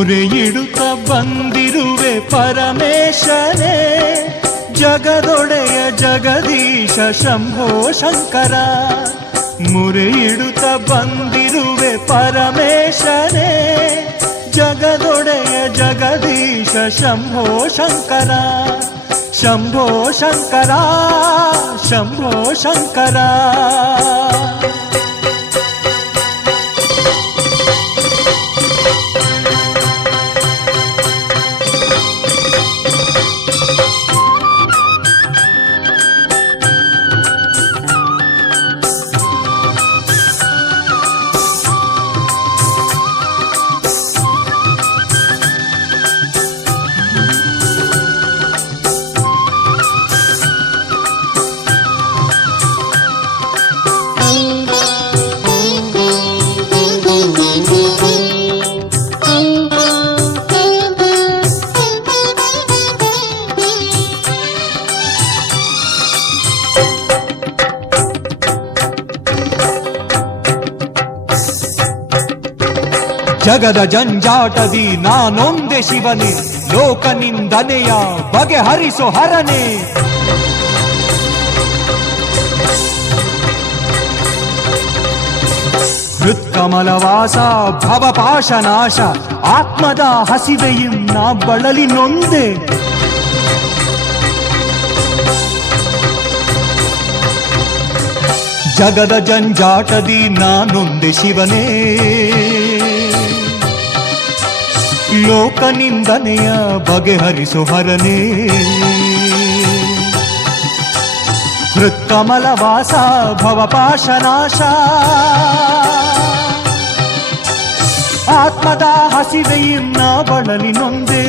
ಮುರೆಯಿಡುತ್ತ ಬಂದಿರುವೆ ಪರಮೇಶನೇ, ಜಗದೊಡೆಯ ಜಗದೀಶ ಶಂಭೋ ಶಂಕರ. ಮುರೆಯಿಡುತ್ತ ಬಂದಿರುವೆ ಪರಮೇಶನೇ, ಜಗದೊಡೆಯ ಜಗದೀಶ ಶಂಭೋ ಶಂಕರ. ಶಂಭೋ ಶಂಕರ ಶಂಭೋ ಶಂಕರ. ಜಗದ ಜಂಜಾಟದಿ ನಾನೊಂದೆ ಶಿವನೇ, ಲೋಕ ನಿಂದನೆಯ ಬಗೆಹರಿಸೋ ಹರನೇ. ಹೃತ್ಕಮಲವಾಸ ಭವಪಾಶನಾಶ, ಆತ್ಮದ ಹಸಿವೆയും ನಾ ಬಳಲಿ ನೊಂದೆ. ಜಗದ ಜಂಜಾಟದಿ ನಾನೊಂದೆ ಶಿವನೇ, ಲೋಕ ನಿಂದನೆಯ ಬಗೆಹರಿಸೋ ಹರನೇ. ಹೃತ್ಕಮಲವಾಸ ಭವಪಾಶನಾಶ, ಆತ್ಮದ ಹಸಿವೆയും ನಾ ಬಳಲಿ ನೊಂದೆ.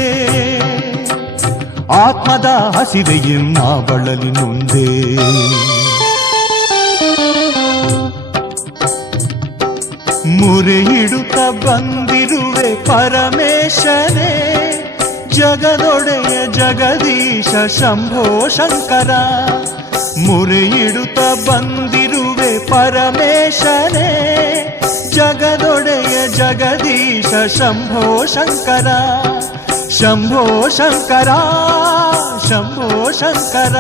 ಆತ್ಮದ ಹಸಿವೆയും ನಾ ಬಳಲಿ ನೊಂದೆ. ಮುರೆಯಿಡುತ್ತ ಬಂದಿರುವೆ ಪರಮೇಶನೇ, ಜಗದೊಡೆಯ ಜಗದೀಶ ಶಂಭೋ ಶಂಕರ. ಮುರೆಯಿಡುತ್ತ ಬಂದಿರುವೆ ಪರಮೇಶನೇ, ಜಗದೊಡೆಯ ಜಗದೀಶ ಶಂಭೋ ಶಂಕರ. ಶಂಭೋ ಶಂಕರ ಶಂಭೋ ಶಂಕರ.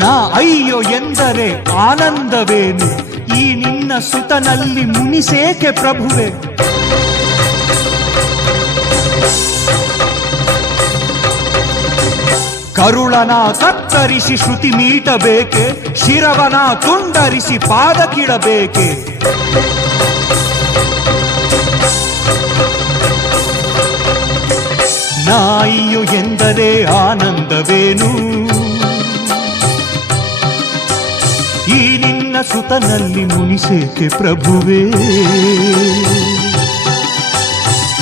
ನಾ ಅಯ್ಯೋ ಎಂದರೆ ಆನಂದವೇನು, ಈ ನಿನ್ನ ಸುತನಲ್ಲಿ ಮುನಿಸೇಕೆ ಪ್ರಭುವೆ. ಕರುಳನ ಕತ್ತರಿಸಿ ಶ್ರುತಿ ಮೀಟಬೇಕೆ, ಶಿರವನ ತುಂಡರಿಸಿ ಪಾದಕ್ಕಿಡಬೇಕೆ. ನಾ ಅಯ್ಯೋ ಎಂದರೆ ಆನಂದವೇನು, ಈ ನಿನ್ನ ಸುತನಲ್ಲಿ ಮುನಿಸೇಕೆ ಪ್ರಭುವೇ.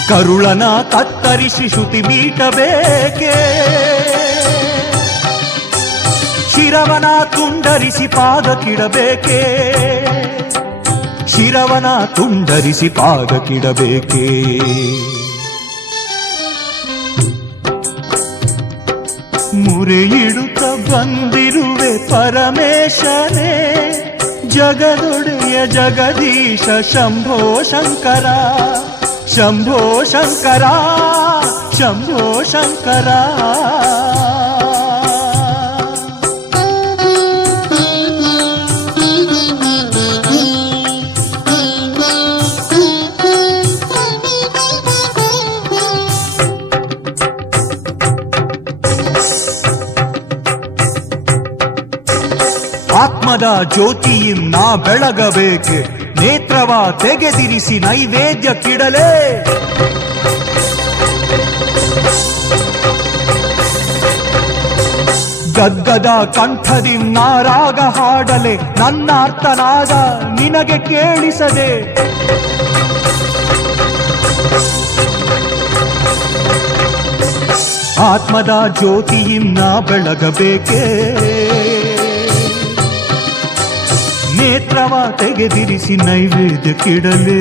ಕರುಳನ ಕತ್ತರಿಸಿ ಶ್ರುತಿ ಮೀಟಬೇಕೆ, ಶಿರವನ ತುಂಡರಿಸಿ ಪಾದಕ್ಕಿಡಬೇಕೆ. ಶಿರವನ ತುಂಡರಿಸಿ ಪಾದಕ್ಕಿಡಬೇಕೆ. ಮುರೆಯಿಡುತ್ತ ಬಂದಿರುವೆ ಪರಮೇಶನೇ, ಜಗದೊಡೆಯ ಜಗದೀಶ ಶಂಭೋ ಶಂಕರ. ಶಂಭೋ ಶಂಕರ ಶಂಭೋ ಶಂಕರ. ಆತ್ಮದ ಜ್ಯೋತಿಯಿಂದ ಬೆಳಗಬೇಕೆ, ನೇತ್ರವ ತೆಗೆದಿರಿಸಿ ನೈವೇದ್ಯಕ್ಕಿಡಲೇ. ಗದ್ಗದ ಕಂಠದಿ ನಾರಾಗ ಹಾಡಲೆ ನನ್ನಾರ್ತನಾದ ನಿನಗೆ ಕೇಳಿಸದೆ. ಆತ್ಮದ ಜ್ಯೋತಿಯಿನ್ನ ಬೆಳಗಬೇಕೇ, ನೇತ್ರವ ತೆಗೆದಿರಿಸಿ ನೈವೇದ್ಯಕ್ಕಿಡಲೇ.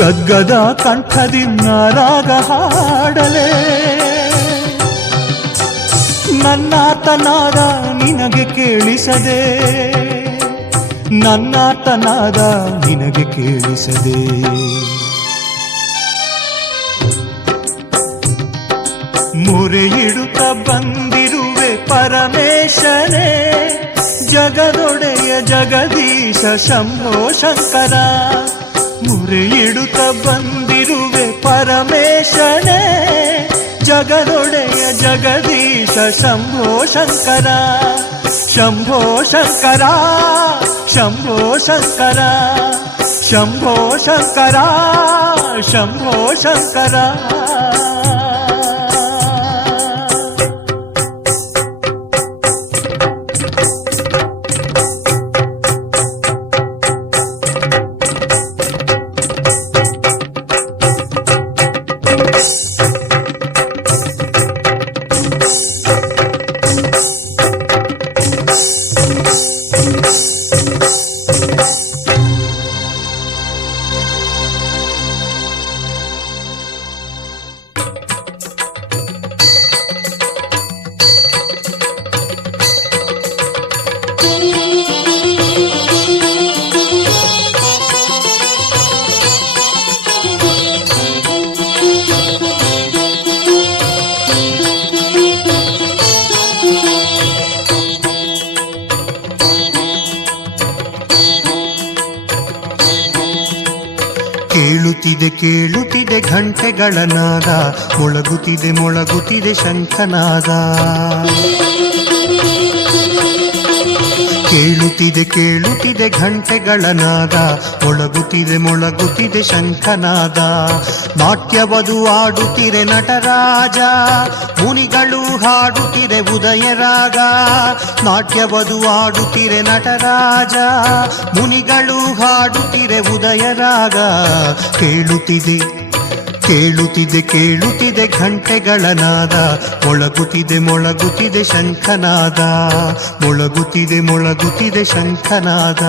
ಗದ್ಗದ ಕಂಠದಿಂದ ರಾಗ ಹಾಡಲೇ, ನನ್ನಾತನಾದ ನಿನಗೆ ಕೇಳಿಸದೆ, ನನ್ನಾತನಾದ ನಿನಗೆ ಕೇಳಿಸದೆ. ಮೊರೆಯಿಡುತ್ತ ಬಂದಿರುವೆ ಪರಮೇಶನೇ, ಜಗದೊಡೆಯ ಜಗದೀಶ ಶಂಭೋ ಶಂಕರ. ಮೊರೆಯಿಡುತ್ತ ಬಂದಿರುವೆ ಪರಮೇಶನೇ, ಜಗದೊಡೆಯ ಜಗದೀಶ ಶಂಭೋ ಶಂಕರ. ಶಂಭೋ ಶಂಕರ ಶಂಭೋ ಶಂಕರ ಶಂಭೋ ಶಂಕರ ಶಂಭೋ ಶಂಕರ. ಕೇಳುತ್ತಿದೆ ಕೇಳುತ್ತಿದೆ ಘಂಟೆಗಳ ನಾದ, ಮೊಳಗುತ್ತಿದೆ ಮೊಳಗುತ್ತಿದೆ ಶಂಖನಾದ. ಕೇಳುತ್ತಿದೆ ಕೇಳುತ್ತಿದೆ ಘಂಟೆಗಳ ನಾದ, ಮೊಳಗುತ್ತಿದೆ ಮೊಳಗುತ್ತಿದೆ ಶಂಖನಾದ. ನಾಟ್ಯವದು ಆಡುತ್ತಿರೆ ನಟರಾಜ, ಮುನಿಗಳು ಹಾಡುತ್ತಿರೆ ಉದಯರಾಗ. ನಾಟ್ಯವದು ಆಡುತ್ತಿರೆ ನಟರಾಜ, ಮುನಿಗಳು ಹಾಡುತ್ತಿರೆ ಉದಯರಾಗ. ಕೇಳುತ್ತಿದೆ ಕೇಳುತ್ತಿದೆ ಕೇಳುತ್ತಿದೆ ಘಂಟೆಗಳ ನಾದ, ಮೊಳಗುತ್ತಿದೆ ಮೊಳಗುತ್ತಿದೆ ಶಂಖನಾದ. ಮೊಳಗುತ್ತಿದೆ ಮೊಳಗುತ್ತಿದೆ ಶಂಖನಾದ.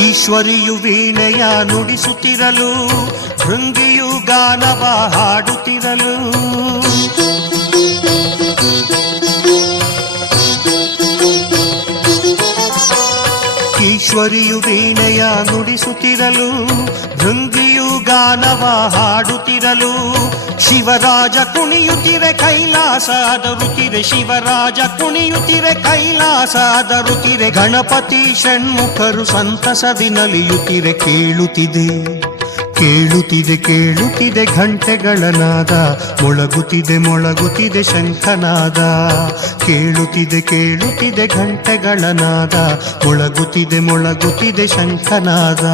ಈಶ್ವರಿಯು ವೀಣೆಯ ನುಡಿಸುತ್ತಿರಲು, ಭೃಂಗಿಯು ಗಾನವ ಹಾಡುತ್ತಿರಲು. ಈಶ್ವರಿಯು ವೀಣೆಯ ನುಡಿಸುತ್ತಿರಲು, ಭೃಂಗಿಯು ಗಾನವ ಹಾಡುತ್ತಿರಲು. ಶಿವರಾಜ ಕುಣಿಯುತ್ತಿರೆ ಕೈಲಾಸ ಅದರುತ್ತಿರೆ, ಶಿವರಾಜ ಕುಣಿಯುತ್ತಿರೆ ಕೈಲಾಸ ಅದರುತ್ತಿರೆ. ಗಣಪತಿ ಷಣ್ಮುಖರು ಸಂತಸದಿ ನಲಿಯುತ್ತಿರೆ. ಕೇಳುತ್ತಿದೆ ಕೇಳುತ್ತಿದೆ ಕೇಳುತ್ತಿದೆ ಘಂಟೆಗಳ ನಾದ, ಮೊಳಗುತ್ತಿದೆ ಮೊಳಗುತ್ತಿದೆ ಶಂಖನಾದ. ಕೇಳುತ್ತಿದೆ ಕೇಳುತ್ತಿದೆ ಘಂಟೆಗಳ ನಾದ, ಮೊಳಗುತ್ತಿದೆ ಮೊಳಗುತ್ತಿದೆ ಶಂಖನಾದ.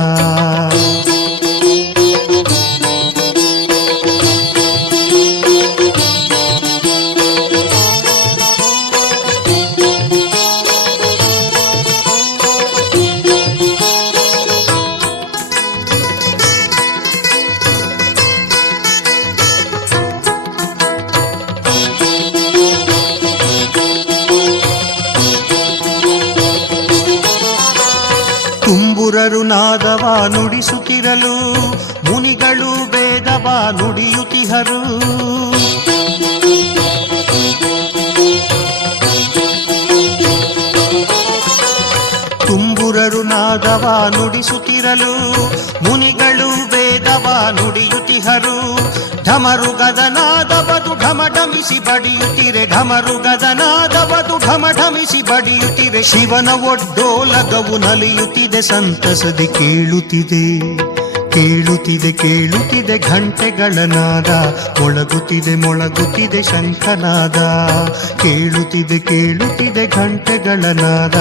ತುಂಬುರರು ನಾದವ ನುಡಿಸುತ್ತಿರಲು, ಮುನಿಗಳು ವೇದವ ನುಡಿಯುತ್ತಿಹರು. ತುಂಬುರರು ನಾದವ ನುಡಿಸುತ್ತಿರಲು, ಬಡಿಯುತಿಹರು. ಢಮರುಗದ ನಾದವದು ಢಮಢಮಿಸಿ ಬಡಿಯುತ್ತಿರೆ, ಢಮರುಗದ ನಾದವದು ಢಮಢಮಿಸಿ ಬಡಿಯುತ್ತಿರೆ. ಶಿವನ ಒಡ್ಡೋಲಗವು ನಲಿಯುತ್ತಿದೆ, ಸಂತಸದಿ ಕೇಳುತ್ತಿದೆ ಕೇಳುತ್ತಿದೆ ಕೇಳುತ್ತಿದೆ ಘಂಟೆಗಳ ನಾದ. ಮೊಳಗುತ್ತಿದೆ ಮೊಳಗುತ್ತಿದೆ ಶಂಖನಾದ. ಕೇಳುತ್ತಿದೆ ಕೇಳುತ್ತಿದೆ ಘಂಟೆಗಳ ನಾದ.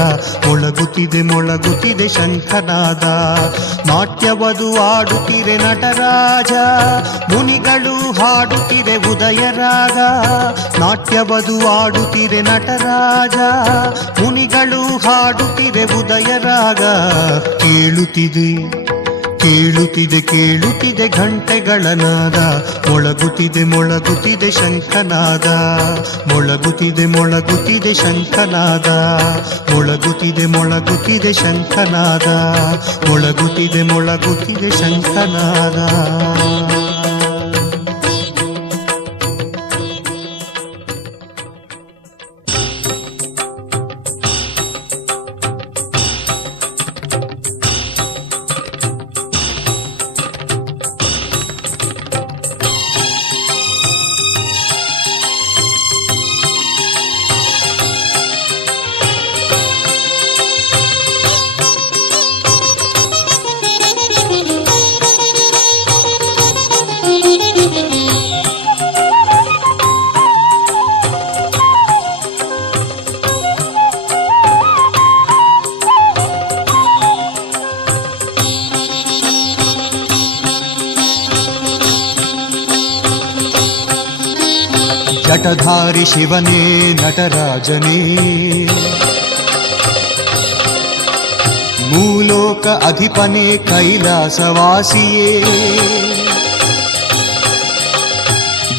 ಮೊಳಗುತ್ತಿದೆ ಮೊಳಗುತ್ತಿದೆ ಶಂಖನಾದ. ನಾಟ್ಯವದು ಆಡುತ್ತಿರೆ ನಟರಾಜ, ಮುನಿಗಳು ಹಾಡುತ್ತಿರೆ ಉದಯರಾಗ. ನಾಟ್ಯವದು ಆಡುತ್ತಿರೆ ನಟರಾಜ, ಮುನಿಗಳು ಹಾಡುತ್ತಿರೆ ಉದಯರಾಗ. ಕೇಳುತ್ತಿದೆ ಕೇಳುತ್ತಿದೆ ಕೇಳುತ್ತಿದೆ ಘಂಟೆಗಳ ನಾದ. ಮೊಳಗುತ್ತಿದೆ ಮೊಳಗುತ್ತಿದೆ ಶಂಖನಾದ. ಮೊಳಗುತ್ತಿದೆ ಮೊಳಗುತ್ತಿದೆ ಶಂಖನಾದ. ಮೊಳಗುತ್ತಿದೆ ಮೊಳಗುತ್ತಿದೆ ಶಂಖನಾದ. ಮೊಳಗುತ್ತಿದೆ ಮೊಳಗುತ್ತಿದೆ ಶಂಖನಾದ. ಜಟಧಾರಿ ಶಿವನೇ ನಟರಾಜನೇ, ಮೂಲೋಕ ಅಧಿಪನೇ ಕೈಲಾಸವಾಸಿಯೇ.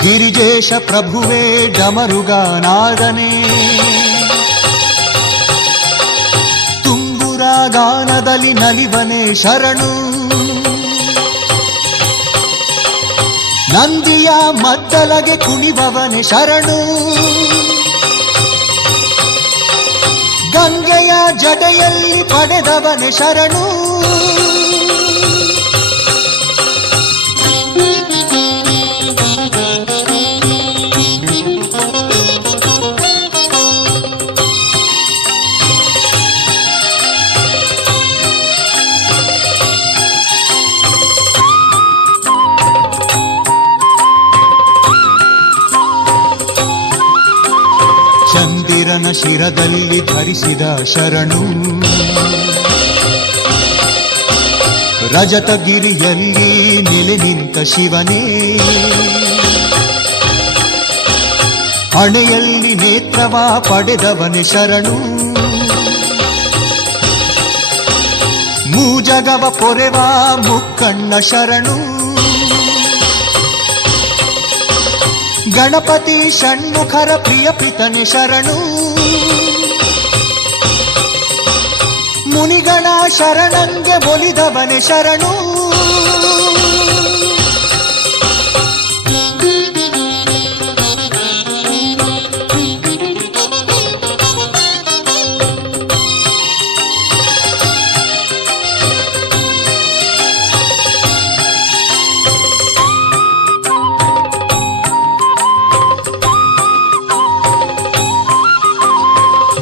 ಗಿರಿಜೇಶ ಪ್ರಭುವೇ ಡಮರುಗಾನಾದನೇ, ತುಂಬುರ ಗಾನದಲ್ಲಿ ನಲಿವನೇ ಶರಣು. ನಂದಿಯ ಮದ್ದಲಗೆ ಕುಣಿಬವನೆ ಶರಣು. ಗಂಗೆಯ ಜಡೆಯಲ್ಲಿ ಪಡೆದವನೆ ಶರಣು. ಚಂದಿರನ ಶಿರದಲ್ಲಿ ಧರಿಸಿದ ಶರಣು. ರಜತಗಿರಿಯಲ್ಲಿ ನೆಲೆ ನಿಂತ ಶಿವನೇ, ಹಣೆಯಲ್ಲಿ ನೇತ್ರವ ಪಡೆದವನೆ ಶರಣು. ಮೂಜಗವ ಪೊರೆವ ಮುಕ್ಕಣ್ಣ ಶರಣು. ಗಣಪತಿ ಷಣ್ಮುಖರ ಪ್ರಿಯ ಪ್ರಿತನೆ ಶರಣು. ಮುನಿಗಣ ಶರಣಂಗೆ ಒಲಿದವನೆ ಶರಣು.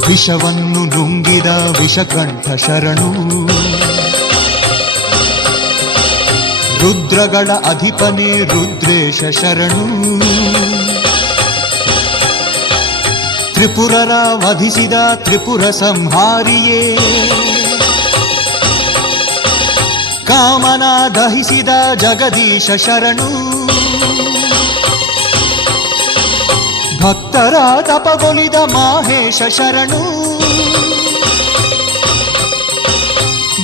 ವಿಷವನ್ನು ನುಂಗಿದ ವಿಷಕಂಠ ಶರಣು. ರುದ್ರಗಳ ಅಧಿಪನೇ ರುದ್ರೇಶ ಶರಣು. ತ್ರಿಪುರರ ವಧಿಸಿದ ತ್ರಿಪುರ ಸಂಹಾರಿಯೇ, ಕಾಮನ ದಹಿಸಿದ ಜಗದೀಶ ಶರಣು. ಭಕ್ತರ ತಪಗೊಲಿದ ಮಾಹೇಶ ಶರಣು.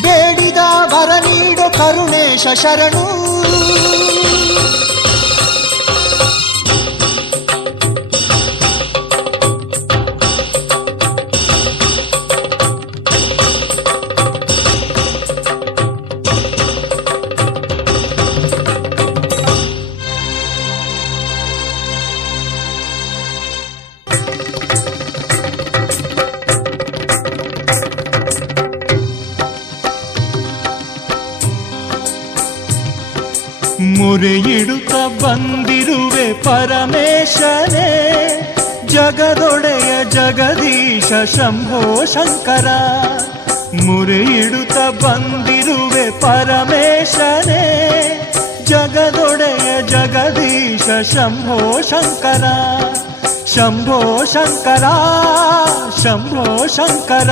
ಬೇಡಿದ ವರ ನೀಡೋ ಕರುಣೇಶ ಶರಣು. ಮುರೆಯಿಡುತ್ತ ಬಂದಿರುವೆ ಪರಮೇಶನೇ, ಜಗದೊಡೆಯ ಜಗದೀಶ ಶಂಭೋ ಶಂಕರ. ಮುರೆಯಿಡುತ್ತ ಬಂದಿರುವೆ ಪರಮೇಶನೇ, ಜಗದೊಡೆಯ ಜಗದೀಶ ಶಂಭೋ ಶಂಕರ. ಶಂಭೋ ಶಂಕರ, ಶಂಭೋ ಶಂಕರ.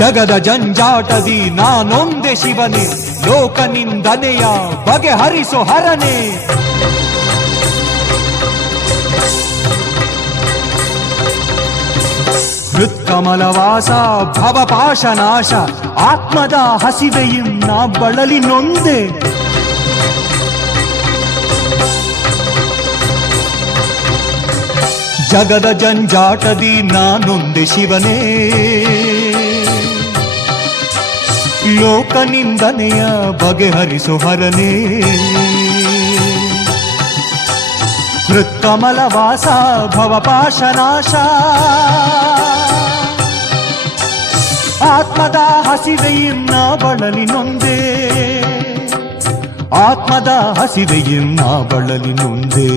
ಜಗದ ಜಂಜಾಟದಿ ನಾನೊಂದೆ ಶಿವನೇ, ಲೋಕ ನಿಂದನೆಯ ಬಗೆಹರಿಸೋ ಹರನೇ. ಹೃತ್ಕಮಲವಾಸ ಭವಪಾಶನಾಶ, ಆತ್ಮದ ಹಸಿವೆയും ನಾ ಬಳಲಿ ನೊಂದೆ. ಜಗದ ಜಂಜಾಟದಿ ನಾನೊಂದೆ ಶಿವನೇ, ಲೋಕ ನಿಂದನೆಯ ಬಗೆಹರಿಸೋ ಹರನೇ. ಹೃತ್ಕಮಲವಾಸ ಭವಪಾಶನಾಶ, ಆತ್ಮದ ಹಸಿವೆയും ನಾ ಬಳಲಿ ನೊಂದೆ. ಆತ್ಮದ ಹಸಿವೆയും ನಾ ಬಳಲಿ ನೊಂದೆ.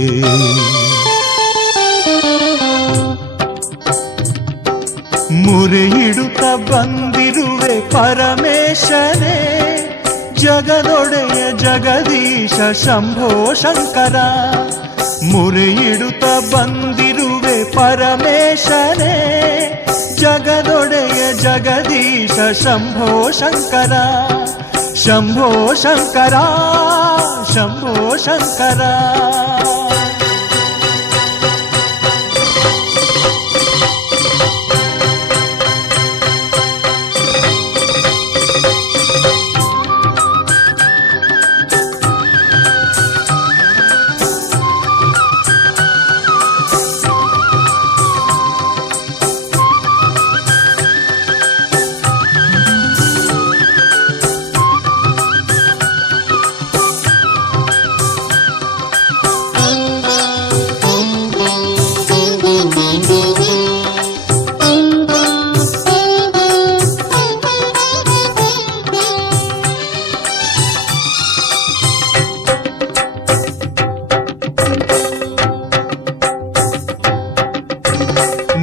ಮುರೆಯಿಡುತ್ತ ಬಂದಿರುವೆ ಪರಮೇಶನೇ, ಜಗದೊಡೆಯ ಜಗದೀಶ ಶಂಭೋ ಶಂಕರ. ಮುರೆಯಿಡುತ್ತ ಬಂದಿರುವೆ ಪರಮೇಶನೇ, ಜಗದೊಡೆಯ ಜಗದೀಶ ಶಂಭೋ ಶಂಕರ. ಶಂಭೋ ಶಂಕರ, ಶಂಭೋ ಶಂಕರ.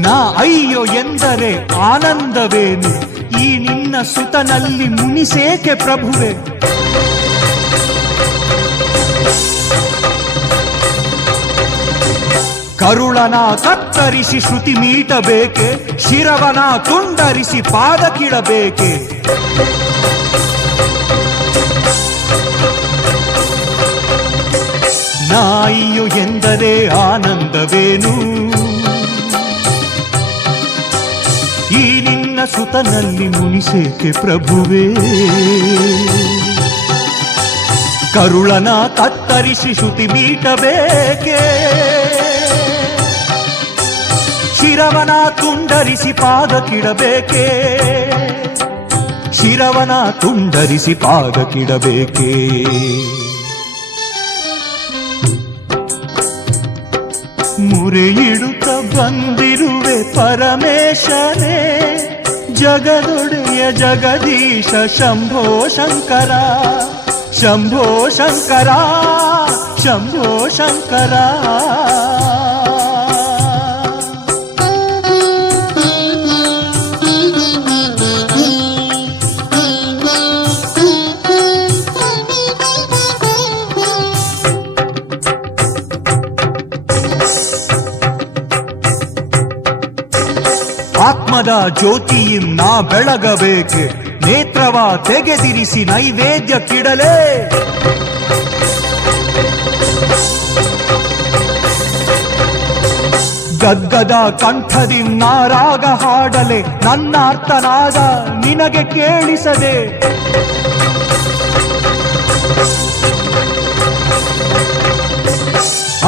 ನಾ ಅಯ್ಯೋ ಎಂದರೆ ಆನಂದವೇನು, ಈ ನಿನ್ನ ಸುತನಲ್ಲಿ ಮುನಿಸೇಕೆ ಪ್ರಭುವೆ. ಕರುಳನ ಕತ್ತರಿಸಿ ಶ್ರುತಿ ಮೀಟಬೇಕೆ, ಶಿರವನ ತುಂಡರಿಸಿ ಪಾದ ಕಿಡಬೇಕೆ. ನಾ ಅಯ್ಯೋ ಎಂದರೆ ಆನಂದವೇನು, ಈ ನಿನ್ನ ಸುತನಲ್ಲಿ ಮುನಿಸೇಕೆ ಪ್ರಭುವೇ. ಕರುಳನ ಕತ್ತರಿಸಿ ಶ್ರುತಿ ಮೀಟಬೇಕೆ, ಶಿರವನ ತುಂಡರಿಸಿ ಪಾದ ಕಿಡಬೇಕೆ. ಶಿರವನ ತುಂಡರಿಸಿ ಪಾದ ಕಿಡಬೇಕೆ. ಮುರೆಯಿಡುತ್ತ ಬಂದಿರುವೆ ಪರಮೇಶನೇ, ಜಗದೊಡೆಯ ಜಗದೀಶ ಶಂಭೋ ಶಂಕರ. ಶಂಭೋ ಶಂಕರ, ಶಂಭೋ ಶಂಕರ. ಆತ್ಮದ ಜ್ಯೋತಿಯಿಂ ನಾ ಬೆಳಗಬೇಕೆ, ನೇತ್ರವ ತೆಗೆದಿರಿಸಿ ನೈವೇದ್ಯಕ್ಕಿಡಲೇ. ಗದ್ಗದ ಕಂಠದಿ ನಾರಾಗ ಹಾಡಲೆ ನನ್ನಾರ್ತನಾದ ನಿನಗೆ ಕೇಳಿಸದೆ.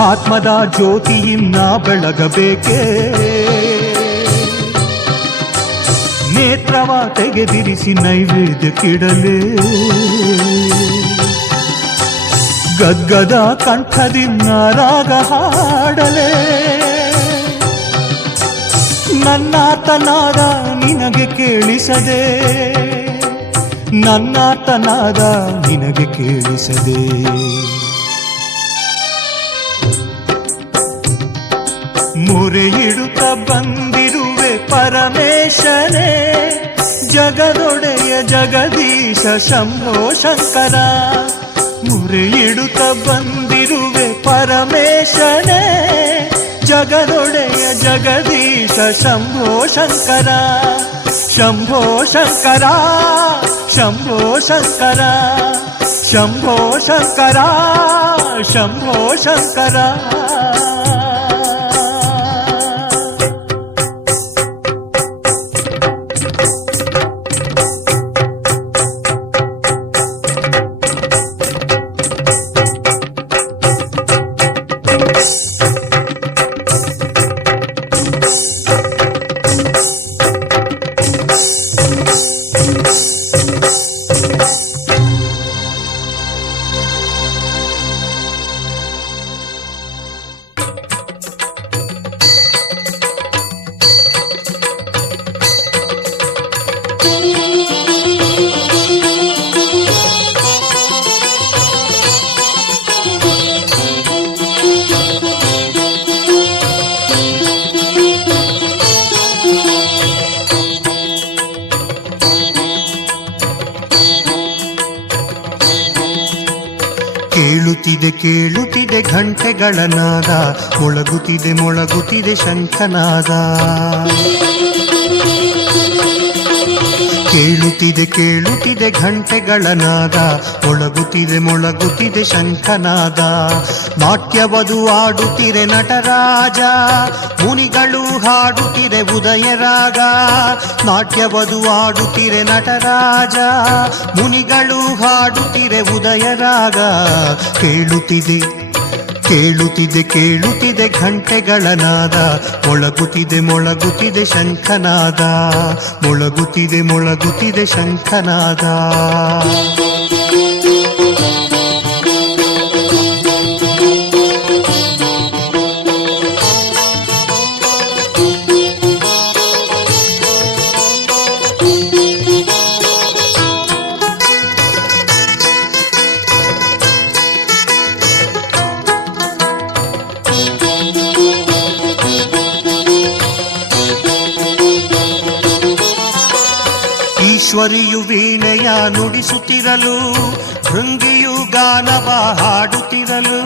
ಆತ್ಮದ ಜ್ಯೋತಿಯಿನ್ನ ಬೆಳಗಬೇಕೇ, ನೇತ್ರವ ತೆಗೆದಿರಿಸಿ ನೈವೇದ್ಯಕ್ಕಿಡಲೇ. ಗದ್ಗದ ಕಂಠದಿಂದ ರಾಗ ಹಾಡಲೇ, ನನ್ನಾತನಾದ ನಿನಗೆ ಕೇಳಿಸದೆ, ನನ್ನಾತನಾದ ನಿನಗೆ ಕೇಳಿಸದೆ. ಮೊರೆ ಇಡುತ್ತ ಬಂದಿರುವೆ ಪರಮೇಶನೇ, ಜಗದೊಡೆಯ ಜಗದೀಶ ಶಂಭೋ ಶಂಕರ. ಮೊರೆ ಇಡುತ್ತ ಬಂದಿರುವೆ ಪರಮೇಶನೇ, ಜಗದೊಡೆಯ ಜಗದೀಶ ಶಂಭೋ ಶಂಕರ. ಶಂಭೋ ಶಂಕರ ಶಂಭೋ ಶಂಕರ ಶಂಭೋ ಶಂಕರ ಶಂಭೋ ಶಂಕರ. ಕೇಳುತ್ತಿದೆ ಕೇಳುತ್ತಿದೆ ಘಂಟೆಗಳ ನಾದ, ಮೊಳಗುತ್ತಿದೆ ಮೊಳಗುತ್ತಿದೆ ಶಂಖನಾದ. ಕೇಳುತ್ತಿದೆ ಕೇಳುತ್ತಿದೆ ಘಂಟೆಗಳ ನಾದ, ಮೊಳಗುತ್ತಿದೆ ಮೊಳಗುತ್ತಿದೆ ಶಂಖನಾದ. ನಾಟ್ಯವದು ಆಡುತ್ತಿರೆ ನಟರಾಜ, ಮುನಿಗಳು ಹಾಡುತ್ತಿರೆ ಉದಯರಾಗ. ನಾಟ್ಯವದು ಆಡುತ್ತಿರೆ ನಟರಾಜ, ಮುನಿಗಳು ಹಾಡುತ್ತಿರೆ ಉದಯರಾಗ. ಕೇಳುತ್ತಿದೆ ಕೇಳುತ್ತಿದೆ ಕೇಳುತ್ತಿದೆ ಘಂಟೆಗಳ ನಾದ, ಮೊಳಗುತ್ತಿದೆ ಮೊಳಗುತ್ತಿದೆ ಶಂಖನಾದ. ಮೊಳಗುತ್ತಿದೆ ಮೊಳಗುತ್ತಿದೆ ಶಂಖನಾದ. ಈಶ್ವರಿಯು ವೀಣೆಯ ನುಡಿಸುತ್ತಿರಲು, ಭೃಂಗಿಯು ಗಾನವ ಹಾಡುತ್ತಿರಲು.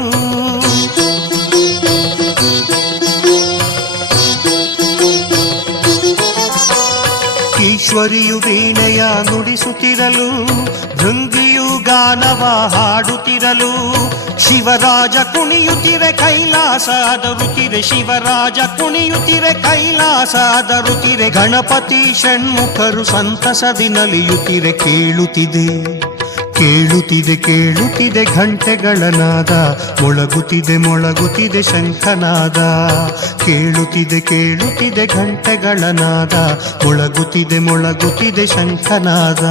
ಈಶ್ವರಿಯು ವೀಣೆಯ ನುಡಿಸುತ್ತಿರಲು, ಭೃಂಗಿಯು ಗಾನವ ಹಾಡುತ್ತಿರಲು. ಶಿವರಾಜ ಕುಣಿಯುತ್ತಿರೆ ಕೈಲಾಸ ಅದರುತ್ತಿರೆ, ಶಿವರಾಜ ಕುಣಿಯುತ್ತಿರೆ ಕೈಲಾಸ ಅದರುತ್ತಿರೆ. ಗಣಪತಿ ಷಣ್ಮುಖರು ಸಂತಸದಿ ನಲಿಯುತ್ತಿರೆ. ಕೇಳುತ್ತಿದೆ ಕೇಳುತ್ತಿದೆ ಕೇಳುತ್ತಿದೆ ಘಂಟೆಗಳ ನಾದ, ಮೊಳಗುತ್ತಿದೆ ಮೊಳಗುತ್ತಿದೆ ಶಂಖನಾದ. ಕೇಳುತ್ತಿದೆ ಕೇಳುತ್ತಿದೆ ಘಂಟೆಗಳ ನಾದ, ಮೊಳಗುತ್ತಿದೆ ಮೊಳಗುತ್ತಿದೆ ಶಂಖನಾದ.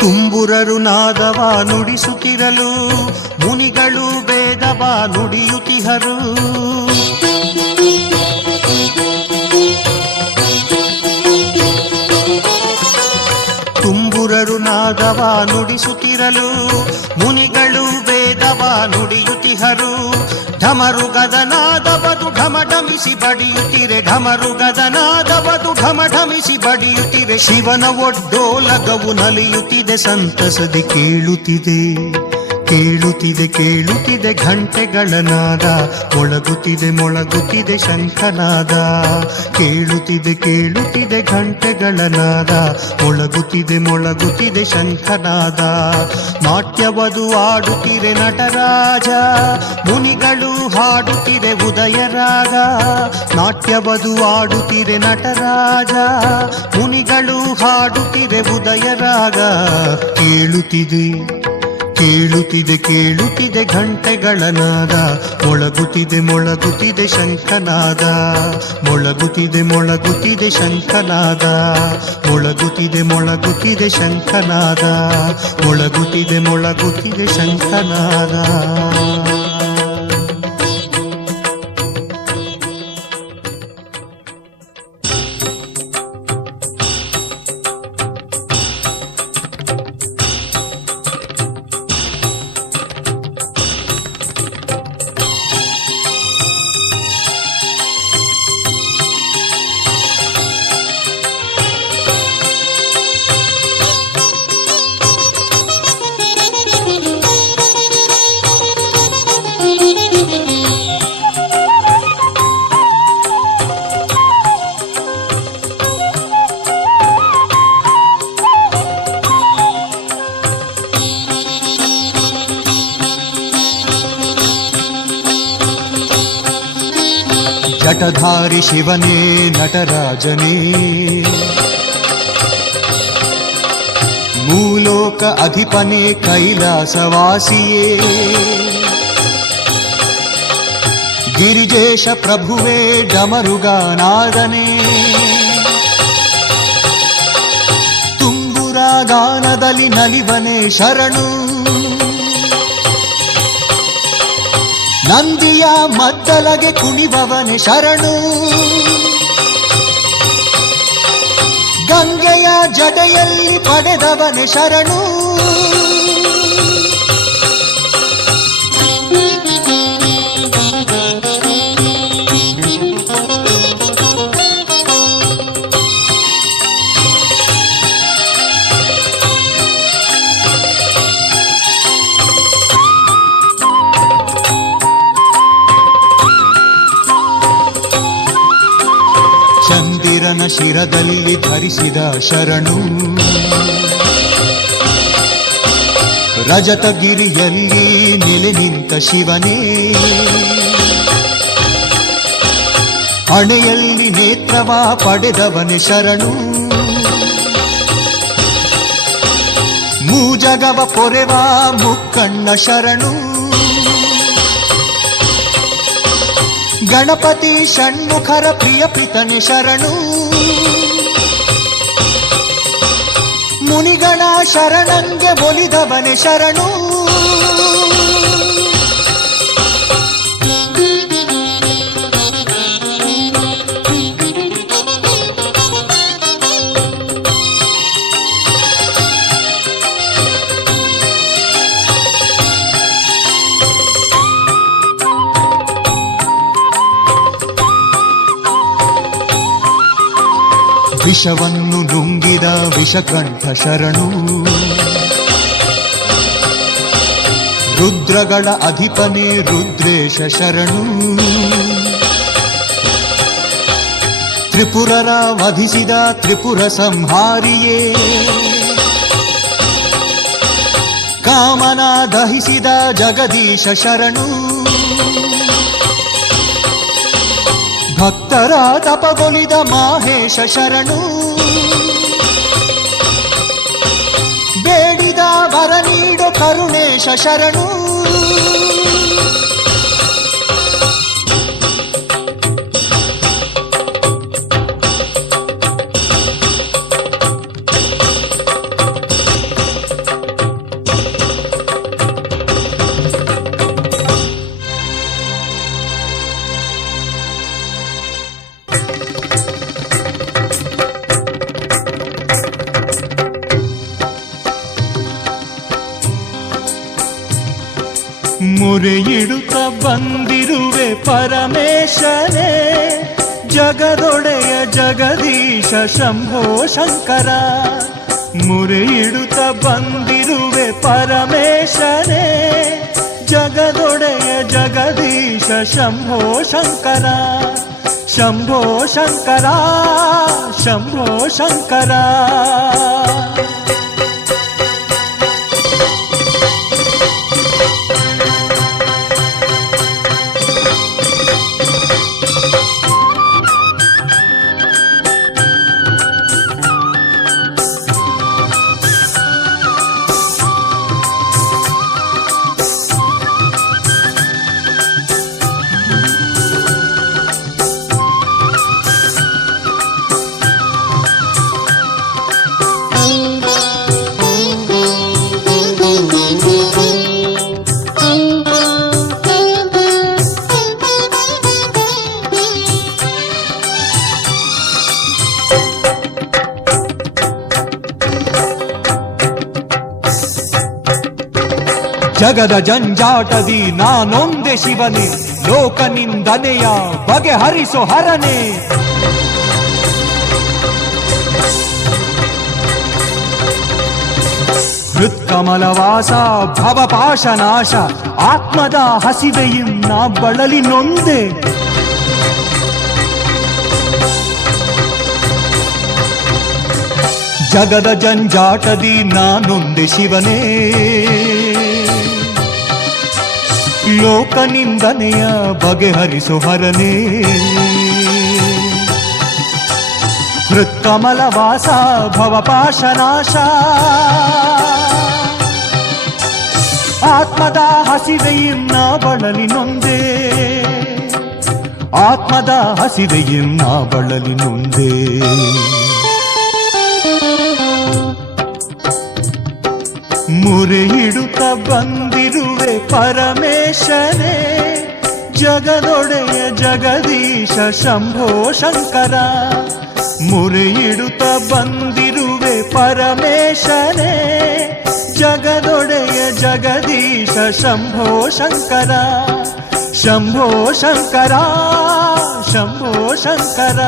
ತುಂಬುರರು ನಾದವ ನುಡಿಸುತ್ತಿರಲು, ಮುನಿಗಳು ವೇದವ ನುಡಿಯುತ್ತಿಹರು. ತುಂಬುರರು ನಾದ ನಾದವ ನುಡಿಸುತ್ತಿರಲು ಮುನಿಗಳು ವೇದವ ನುಡಿಯುತ್ತಿಹರು. ಢಮರುಗದ ನಾದವದು ಢಮಢಮಿಸಿ ಬಡಿಯುತ್ತಿರೆ, ಢಮರುಗದ ನಾದವದು ಢಮಢಮಿಸಿ ಬಡಿಯುತ್ತಿರೆ. ಶಿವನ ಒಡ್ಡೋಲಗವು ನಲಿಯುತ್ತಿದೆ, ಸಂತಸದೆ ಕೇಳುತ್ತಿದೆ ಕೇಳುತ್ತಿದೆ ಕೇಳುತ್ತಿದೆ ಘಂಟೆಗಳ ನಾದ. ಮೊಳಗುತ್ತಿದೆ ಮೊಳಗುತ್ತಿದೆ ಶಂಖನಾದ. ಕೇಳುತ್ತಿದೆ ಕೇಳುತ್ತಿದೆ ಘಂಟೆಗಳ ನಾದ. ಮೊಳಗುತ್ತಿದೆ ಮೊಳಗುತ್ತಿದೆ ಶಂಖನಾದ. ನಾಟ್ಯವದು ಆಡುತ್ತಿರೆ ನಟರಾಜ, ಮುನಿಗಳು ಹಾಡುತ್ತಿರೆ ಉದಯರಾಗ. ನಾಟ್ಯವದು ಆಡುತ್ತಿರೆ ನಟರಾಜ, ಮುನಿಗಳು ಹಾಡುತ್ತಿರೆ ಉದಯರಾಗ. ಕೇಳುತ್ತಿದೆ ಕೇಳುತ್ತಿದೆ ಕೇಳುತ್ತಿದೆ ಘಂಟೆಗಳ ನಾದ. ಮೊಳಗುತ್ತಿದೆ ಮೊಳಗುತ್ತಿದೆ ಶಂಖನಾದ. ಮೊಳಗುತ್ತಿದೆ ಮೊಳಗುತ್ತಿದೆ ಶಂಖನಾದ. ಮೊಳಗುತ್ತಿದೆ ಮೊಳಗುತ್ತಿದೆ ಶಂಖನಾದ. ಮೊಳಗುತ್ತಿದೆ ಮೊಳಗುತ್ತಿದೆ ಶಂಖನಾದ. ಜಟಧಾರಿ ಶಿವನೇ ನಟರಾಜನೇ, ಮೂಲೋಕ ಅಧಿಪನೇ ಕೈಲಾಸವಾಸಿಯೇ. ಗಿರಿಜೇಶ ಪ್ರಭುವೇ ಡಮರುಗನಾದನೇ, ತುಂಬುರ ಗಾನದಲ್ಲಿ ನಲಿವನೇ ಶರಣು. ನಂದಿಯ ಮದ್ದಲಗೆ ಕುಣಿಬವನೆ ಶರಣು. ಗಂಗೆಯ ಜಡೆಯಲ್ಲಿ ಪಡೆದವನೆ ಶರಣು. ಚಂದಿರನ ಶಿರದಲ್ಲಿ ಧರಿಸಿದ ಶರಣು. ರಜತಗಿರಿಯಲ್ಲಿ ನೆಲೆ ನಿಂತ ಶಿವನೇ, ಹಣೆಯಲ್ಲಿ ನೇತ್ರವ ಪಡೆದವನೆ ಶರಣು. ಮೂಜಗವ ಪೊರೆವ ಮುಕ್ಕಣ್ಣ ಶರಣು. ಗಣಪತಿ ಷಣ್ಮುಖರ ಪ್ರಿಯ ಪ್ರಿತನೆ ಶರಣು. ಮುನಿಗಣ ಶರಣಂಗೆ ಒಲಿದವನೆ ಶರಣು. ವಿಷವನ್ನು ನುಂಗಿದ ವಿಷಕಂಠ ಶರಣು. ರುದ್ರಗಳ ಅಧಿಪನೇ ರುದ್ರೇಶ ಶರಣು. ತ್ರಿಪುರರ ವಧಿಸಿದ ತ್ರಿಪುರ ಸಂಹಾರಿಯೇ, ಕಾಮನ ದಹಿಸಿದ ಜಗದೀಶ ಶರಣು. ಭಕ್ತರ ತಪಗೊಲಿದ ಮಾಹೇಶ ಶರಣು. ಬೇಡಿದ ವರ ನೀಡೋ ಕರುಣೇಶ ಶರಣು. ಬಂದಿರುವೆ ಪರಮೇಶನೇ, ಜಗದೊಡೆಯ ಜಗದೀಶ ಶಂಭೋ ಶಂಕರ. ಮುರೆ ಇಡುತ್ತ ಬಂದಿರುವೆ ಪರಮೇಶನೇ, ಜಗದೊಡೆಯ ಜಗದೀಶ ಶಂಭೋ ಶಂಕರ. ಶಂಭೋ ಶಂಕರ ಶಂಭೋ ಶಂಕರ. ಜಗದ ಜಂಜಾಟದಿ ನಾನೊಂದೆ ಶಿವನೇ, ಲೋಕ ನಿಂದನೆಯ ಬಗೆಹರಿಸೋ ಹರನೆ. ಹೃತ್ಕಮಲವಾಸ ಭವಪಾಶನಾಶ, ಆತ್ಮದ ಹಸಿವೆಯಂ ನಾ ಬಳಲಿ ನೊಂದೆ. ಜಗದ ಜಂಜಾಟದಿ ನಾನೊಂದೆ ಶಿವನೇ, ಲೋಕ ನಿಂದನೆಯ ಬಗೆಹರಿಸು ಹರನೇ. ಹೃತ್ಕಮಲವಾಸ ಭವಪಾಶನಾಶ, ಆತ್ಮದ ಹಸಿವೆಯಂ ನಾ ಬಳಲಿ ನೊಂದೆ. ಆತ್ಮದ ಹಸಿವೆಯಂ ನಾ ಬಳಲಿ ನೊಂದೆ. ಮುರೆ ಇಡುತ್ತ ಬಂದಿರುವೆ ಪರಮೇಶನೇ, ಜಗದೊಡೆಯ ಜಗದೀಶ ಶಂಭೋ ಶಂಕರ. ಮುರೆ ಇಡುತ್ತ ಬಂದಿರುವೆ ಪರಮೇಶನೇ, ಜಗದೊಡೆಯ ಜಗದೀಶ ಶಂಭೋ ಶಂಕರ. ಶಂಭೋ ಶಂಕರ ಶಂಭೋ ಶಂಕರ.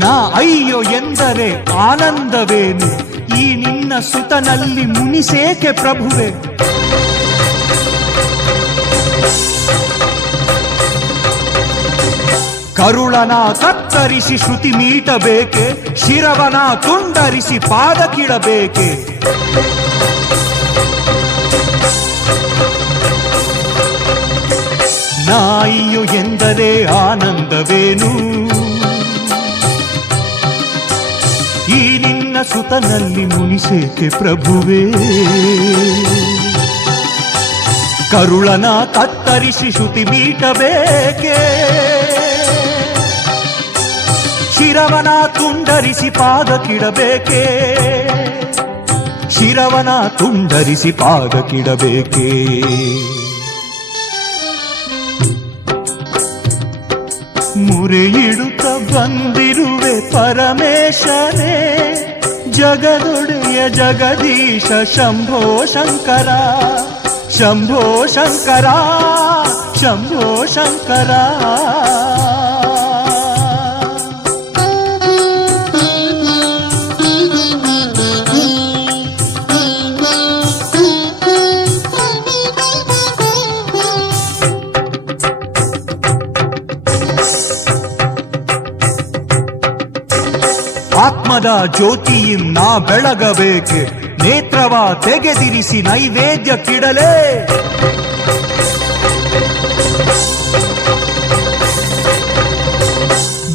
ನಾ ಅಯ್ಯೋ ಎಂದರೆ ಆನಂದವೇನು, ಈ ನಿನ್ನ ಸುತನಲ್ಲಿ ಮುನಿಸೇಕೆ ಪ್ರಭುವೆ. ಕರುಳನ ಕತ್ತರಿಸಿ ಶ್ರುತಿ ಮೀಟಬೇಕೆ, ಶಿರವನ ತುಂಡರಿಸಿ ಪಾದ ಕಿಡಬೇಕೆ. ನಾ ಅಯ್ಯೋ ಎಂದರೆ ಆನಂದವೇನು, ಈ ನಿನ್ನ ಸುತನಲ್ಲಿ ಮುನಿಸೇಕೆ ಪ್ರಭುವೇ. ಕರುಳನ ಕತ್ತರಿಸಿ ಶ್ರುತಿ ಮೀಟಬೇಕೆ, ಶಿರವನ ತುಂಡರಿಸಿ ಪಾದ ಕಿಡಬೇಕೆ. ಶಿರವನ ತುಂಡರಿಸಿ ಪಾದ ಕಿಡಬೇಕೆ. ಮುರೆ ಇಡುತ್ತ ಬಂದಿರುವೆ ಪರಮೇಶನೇ, ಜಗದೊಡೆಯ ಜಗದೀಶ ಶಂಭೋ ಶಂಕರ. ಶಂಭೋ ಶಂಕರ ಶಂಭೋ ಶಂಕರ. ಆತ್ಮದ ಜ್ಯೋತಿಯಂ ನಾ ಬೆಳಗಬೇಕೆ, ನೇತ್ರವ ತೆಗೆದಿರಿಸಿ ನೈವೇದ್ಯಕ್ಕಿಡಲೇ.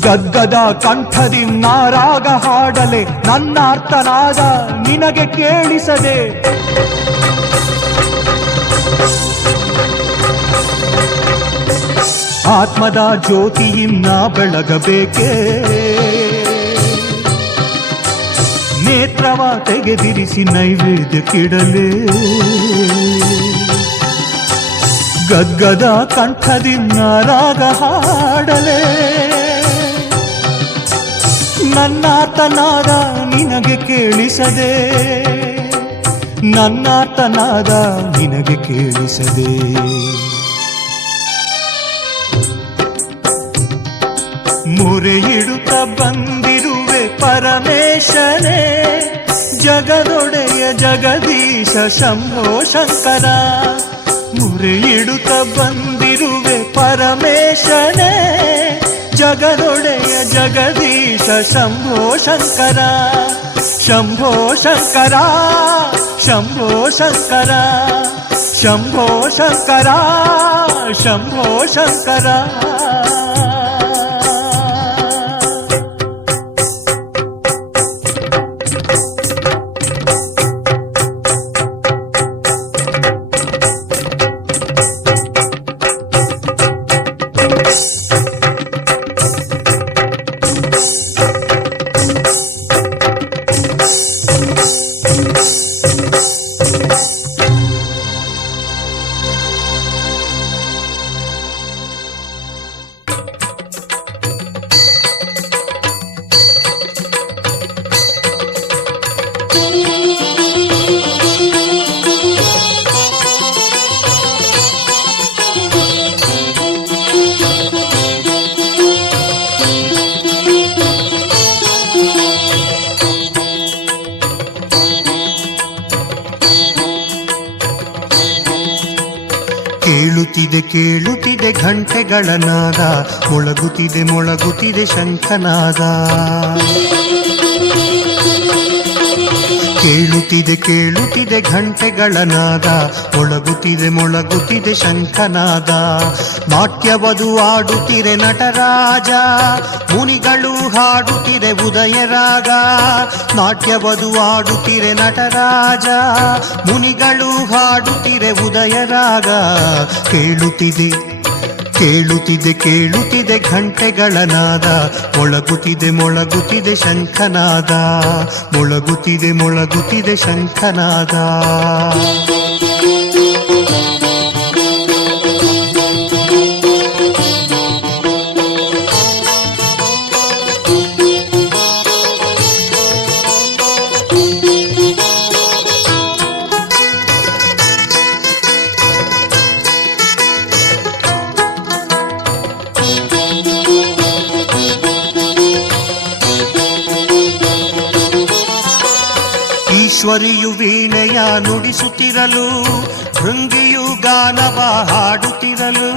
ಗದ್ಗದ ಕಂಠದಿ ನಾರಾಗ ಹಾಡಲೆ ನನ್ನಾರ್ತನಾದ ನಿನಗೆ ಕೇಳಿಸದೆ. ಆತ್ಮದ ಜ್ಯೋತಿಯಿನ್ನ ಬೆಳಗಬೇಕೇ, ನೇತ್ರವ ತೆಗೆದಿರಿಸಿ ನೈವೇದ್ಯಕ್ಕಿಡಲೇ. ಗದ್ಗದ ಕಂಠದಿಂದ ರಾಗ ಹಾಡಲೇ, ನನ್ನಾತನಾದ ನಿನಗೆ ಕೇಳಿಸದೆ, ನನ್ನಾತನಾದ ನಿನಗೆ ಕೇಳಿಸದೆ. ಮೊರೆಯಿಡುತ್ತ ಬಂದಿರುವೆ ಪರಮೇಶನೇ, ಜಗದೊಡೆಯ ಜಗದೀಶ ಶಂಭೋ ಶಂಕರ. ಮೊರೆಯಿಡುತ್ತ ಬಂದಿರುವೆ ಪರಮೇಶನೇ, ಜಗದೊಡೆಯ ಜಗದೀಶ ಶಂಭೋ ಶಂಕರ. ಶಂಭೋ ಶಂಕರ ಶಂಭೋ ಶಂಕರ ಶಂಭೋ ಶಂಕರ ಶಂಭೋ ಶಂಕರ. ಕೇಳುತ್ತಿದೆ ಕೇಳುತ್ತಿದೆ ಘಂಟೆಗಳ ನಾದ, ಮೊಳಗುತ್ತಿದೆ ಮೊಳಗುತ್ತಿದೆ ಶಂಖನಾದ. ಕೇಳುತ್ತಿದೆ ಕೇಳುತ್ತಿದೆ ಘಂಟೆಗಳ ನಾದ, ಮೊಳಗುತ್ತಿದೆ ಮೊಳಗುತ್ತಿದೆ ಶಂಖನಾದ. ನಾಟ್ಯವದು ಆಡುತ್ತಿರೆ ನಟರಾಜ, ಮುನಿಗಳು ಹಾಡುತ್ತಿರೆ ಉದಯರಾಗ. ನಾಟ್ಯವದು ಆಡುತ್ತಿರೆ ನಟರಾಜ, ಮುನಿಗಳು ಹಾಡುತ್ತಿರೆ ಉದಯರಾಗ. ಕೇಳುತ್ತಿದೆ ಕೇಳುತ್ತಿದೆ ಕೇಳುತ್ತಿದೆ ಘಂಟೆಗಳ ನಾದ, ಮೊಳಗುತ್ತಿದೆ ಮೊಳಗುತ್ತಿದೆ ಶಂಖನಾದ. ಮೊಳಗುತ್ತಿದೆ ಮೊಳಗುತ್ತಿದೆ ಶಂಖನಾದ. ಈಶ್ವರಿಯು ವೀಣೆಯ ನುಡಿಸುತ್ತಿರಲು, ಭೃಂಗಿಯು ಗಾನವ ಹಾಡುತ್ತಿರಲು.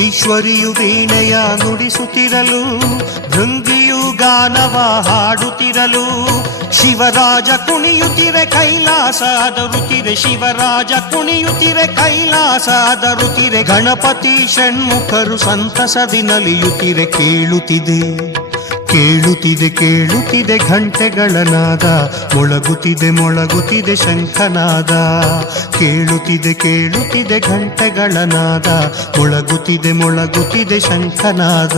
ಈಶ್ವರಿಯು ವೀಣೆಯ ನುಡಿಸುತ್ತಿರಲು, ಭೃಂಗಿಯು ಗಾನವ ಹಾಡುತ್ತಿರಲು. ಶಿವರಾಜ ಕುಣಿಯುತ್ತಿರೆ ಕೈಲಾಸ ಅದರುತ್ತಿರೆ, ಶಿವರಾಜ ಕುಣಿಯುತ್ತಿರೆ ಕೈಲಾಸ ಅದರುತ್ತಿರೆ. ಗಣಪತಿ ಷಣ್ಮುಖರು ಸಂತಸದಿ ನಲಿಯುತ್ತಿರೆ. ಕೇಳುತ್ತಿದೆ ಕೇಳುತ್ತಿದೆ ಕೇಳುತ್ತಿದೆ ಘಂಟೆಗಳ ನಾದ, ಮೊಳಗುತ್ತಿದೆ ಮೊಳಗುತ್ತಿದೆ ಶಂಖನಾದ. ಕೇಳುತ್ತಿದೆ ಕೇಳುತ್ತಿದೆ ಘಂಟೆಗಳ ನಾದ, ಮೊಳಗುತ್ತಿದೆ ಮೊಳಗುತ್ತಿದೆ ಶಂಖನಾದ.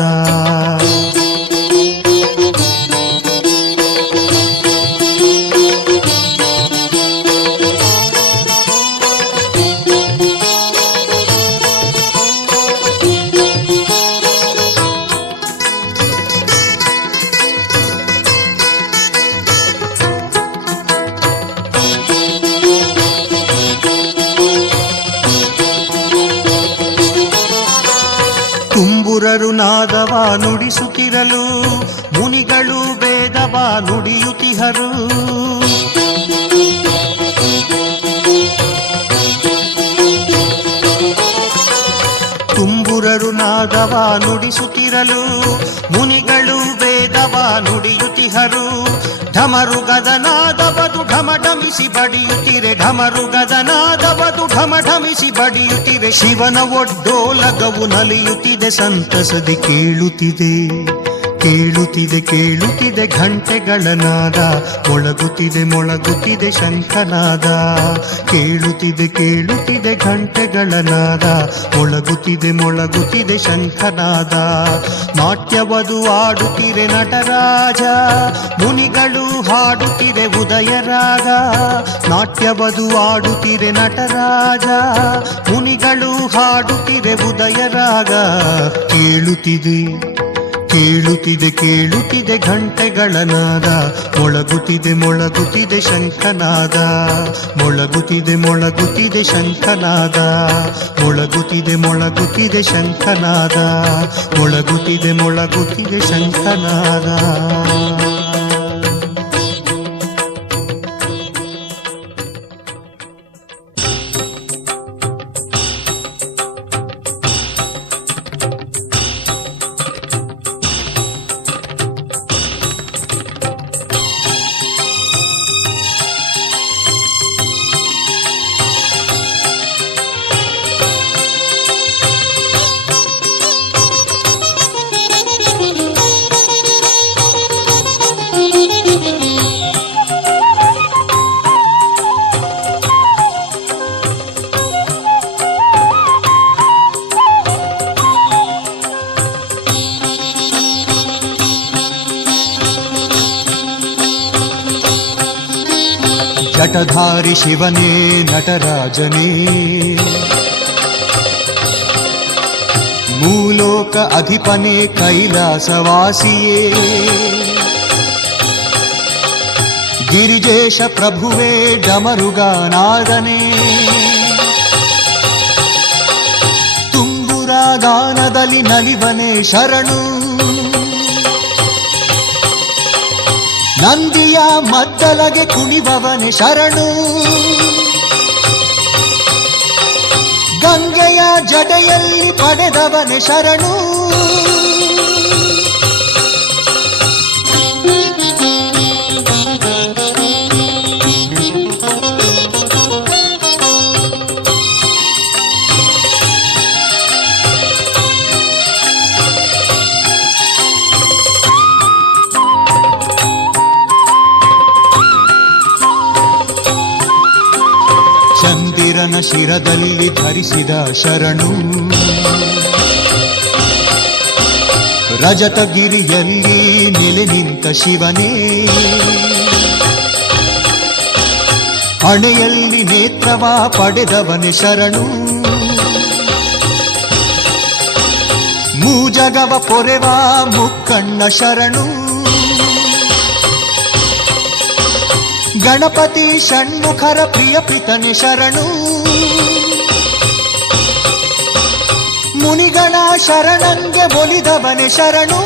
ತುಂಬುರರು ನಾದವ ನುಡಿಸುತ್ತಿರಲು, ಮುನಿಗಳು ವೇದವ ನುಡಿಯುತ್ತಿಹರು. ತುಂಬುರರು ನಾದ ನಾದವ ನುಡಿಸುತ್ತಿರಲು ಮುನಿಗಳು ವೇದವ ನುಡಿಯುತ್ತಿಹರು. ಢಮರುಗದ ನಾದವದು ಢಮಢಮಿಸಿ ಬಡಿಯುತ್ತಿರೆ, ಢಮರುಗದ ನಾದವದು ಢಮಢಮಿಸಿ ಬಡಿಯುತ್ತಿರೆ. ಶಿವನ ಒಡ್ಡೋಲಗವು ನಲಿಯುತ್ತಿದೆ, ಸಂತಸದಿ ಕೇಳುತ್ತಿದೆ ಕೇಳುತ್ತಿದೆ ಕೇಳುತ್ತಿದೆ ಘಂಟೆಗಳ ನಾದ. ಮೊಳಗುತ್ತಿದೆ ಮೊಳಗುತ್ತಿದೆ ಶಂಖನಾದ, ಕೇಳುತ್ತಿದೆ ಕೇಳುತ್ತಿದೆ ಘಂಟೆಗಳ ನಾದ. ಮೊಳಗುತ್ತಿದೆ ಮೊಳಗುತ್ತಿದೆ ಶಂಖನಾದ. ನಾಟ್ಯವದು ಆಡುತ್ತಿರೆ ನಟರಾಜ, ಮುನಿಗಳು ಹಾಡುತ್ತಿರೆ ಉದಯರಾಗ. ನಾಟ್ಯವದು ಆಡುತ್ತಿರೆ ನಟರಾಜ, ಮುನಿಗಳು ಹಾಡುತ್ತಿರೆ ಉದಯರಾಗ. ಕೇಳುತ್ತಿದೆ ಕೇಳುತ್ತಿದೆ ಕೇಳುತ್ತಿದೆ ಘಂಟೆಗಳ ನಾದ. ಮೊಳಗುತ್ತಿದೆ ಮೊಳಗುತ್ತಿದೆ ಶಂಖನಾದ, ಮೊಳಗುತ್ತಿದೆ ಮೊಳಗುತ್ತಿದೆ ಶಂಖನಾದ. ಮೊಳಗುತ್ತಿದೆ ಮೊಳಗುತ್ತಿದೆ ಶಂಖನಾದ, ಮೊಳಗುತ್ತಿದೆ ಮೊಳಗುತ್ತಿದೆ ಶಂಖನಾದ. ಜಟಧಾರಿ ಶಿವನೇ ನಟರಾಜನೇ, ಮೂಲೋಕ ಅಧಿಪನೇ ಕೈಲಾಸವಾಸಿಯೇ. ಗಿರಿಜೇಶ ಪ್ರಭುವೇ ಡಮರುಗನಾದನೇ, ತುಂಬುರ ಗಾನದಲ್ಲಿ ನಲಿವನೇ ಶರಣು. ನಂದಿಯ ಮದ್ದಲಗೆ ಕುಣಿಬವನೆ ಶರಣು, ಗಂಗೆಯ ಜಡೆಯಲ್ಲಿ ಪಡೆದವನೆ ಶರಣು. ಚಂದಿರನ ಶಿರದಲ್ಲಿ ಧರಿಸಿದ ಶರಣು, ರಜತಗಿರಿಯಲ್ಲಿ ನೆಲೆ ನಿಂತ ಶಿವನೇ. ಹಣೆಯಲ್ಲಿ ನೇತ್ರವ ಪಡೆದವನೆ ಶರಣು, ಮೂಜಗವ ಪೊರೆವ ಮುಕ್ಕಣ್ಣ ಶರಣು. ಗಣಪತಿ ಷಣ್ಮುಖರ ಪ್ರಿಯ ಪ್ರಿತನೆ ಶರಣು, ಮುನಿಗಣ ಶರಣಂಗೆ ಒಲಿದವನೆ ಶರಣು.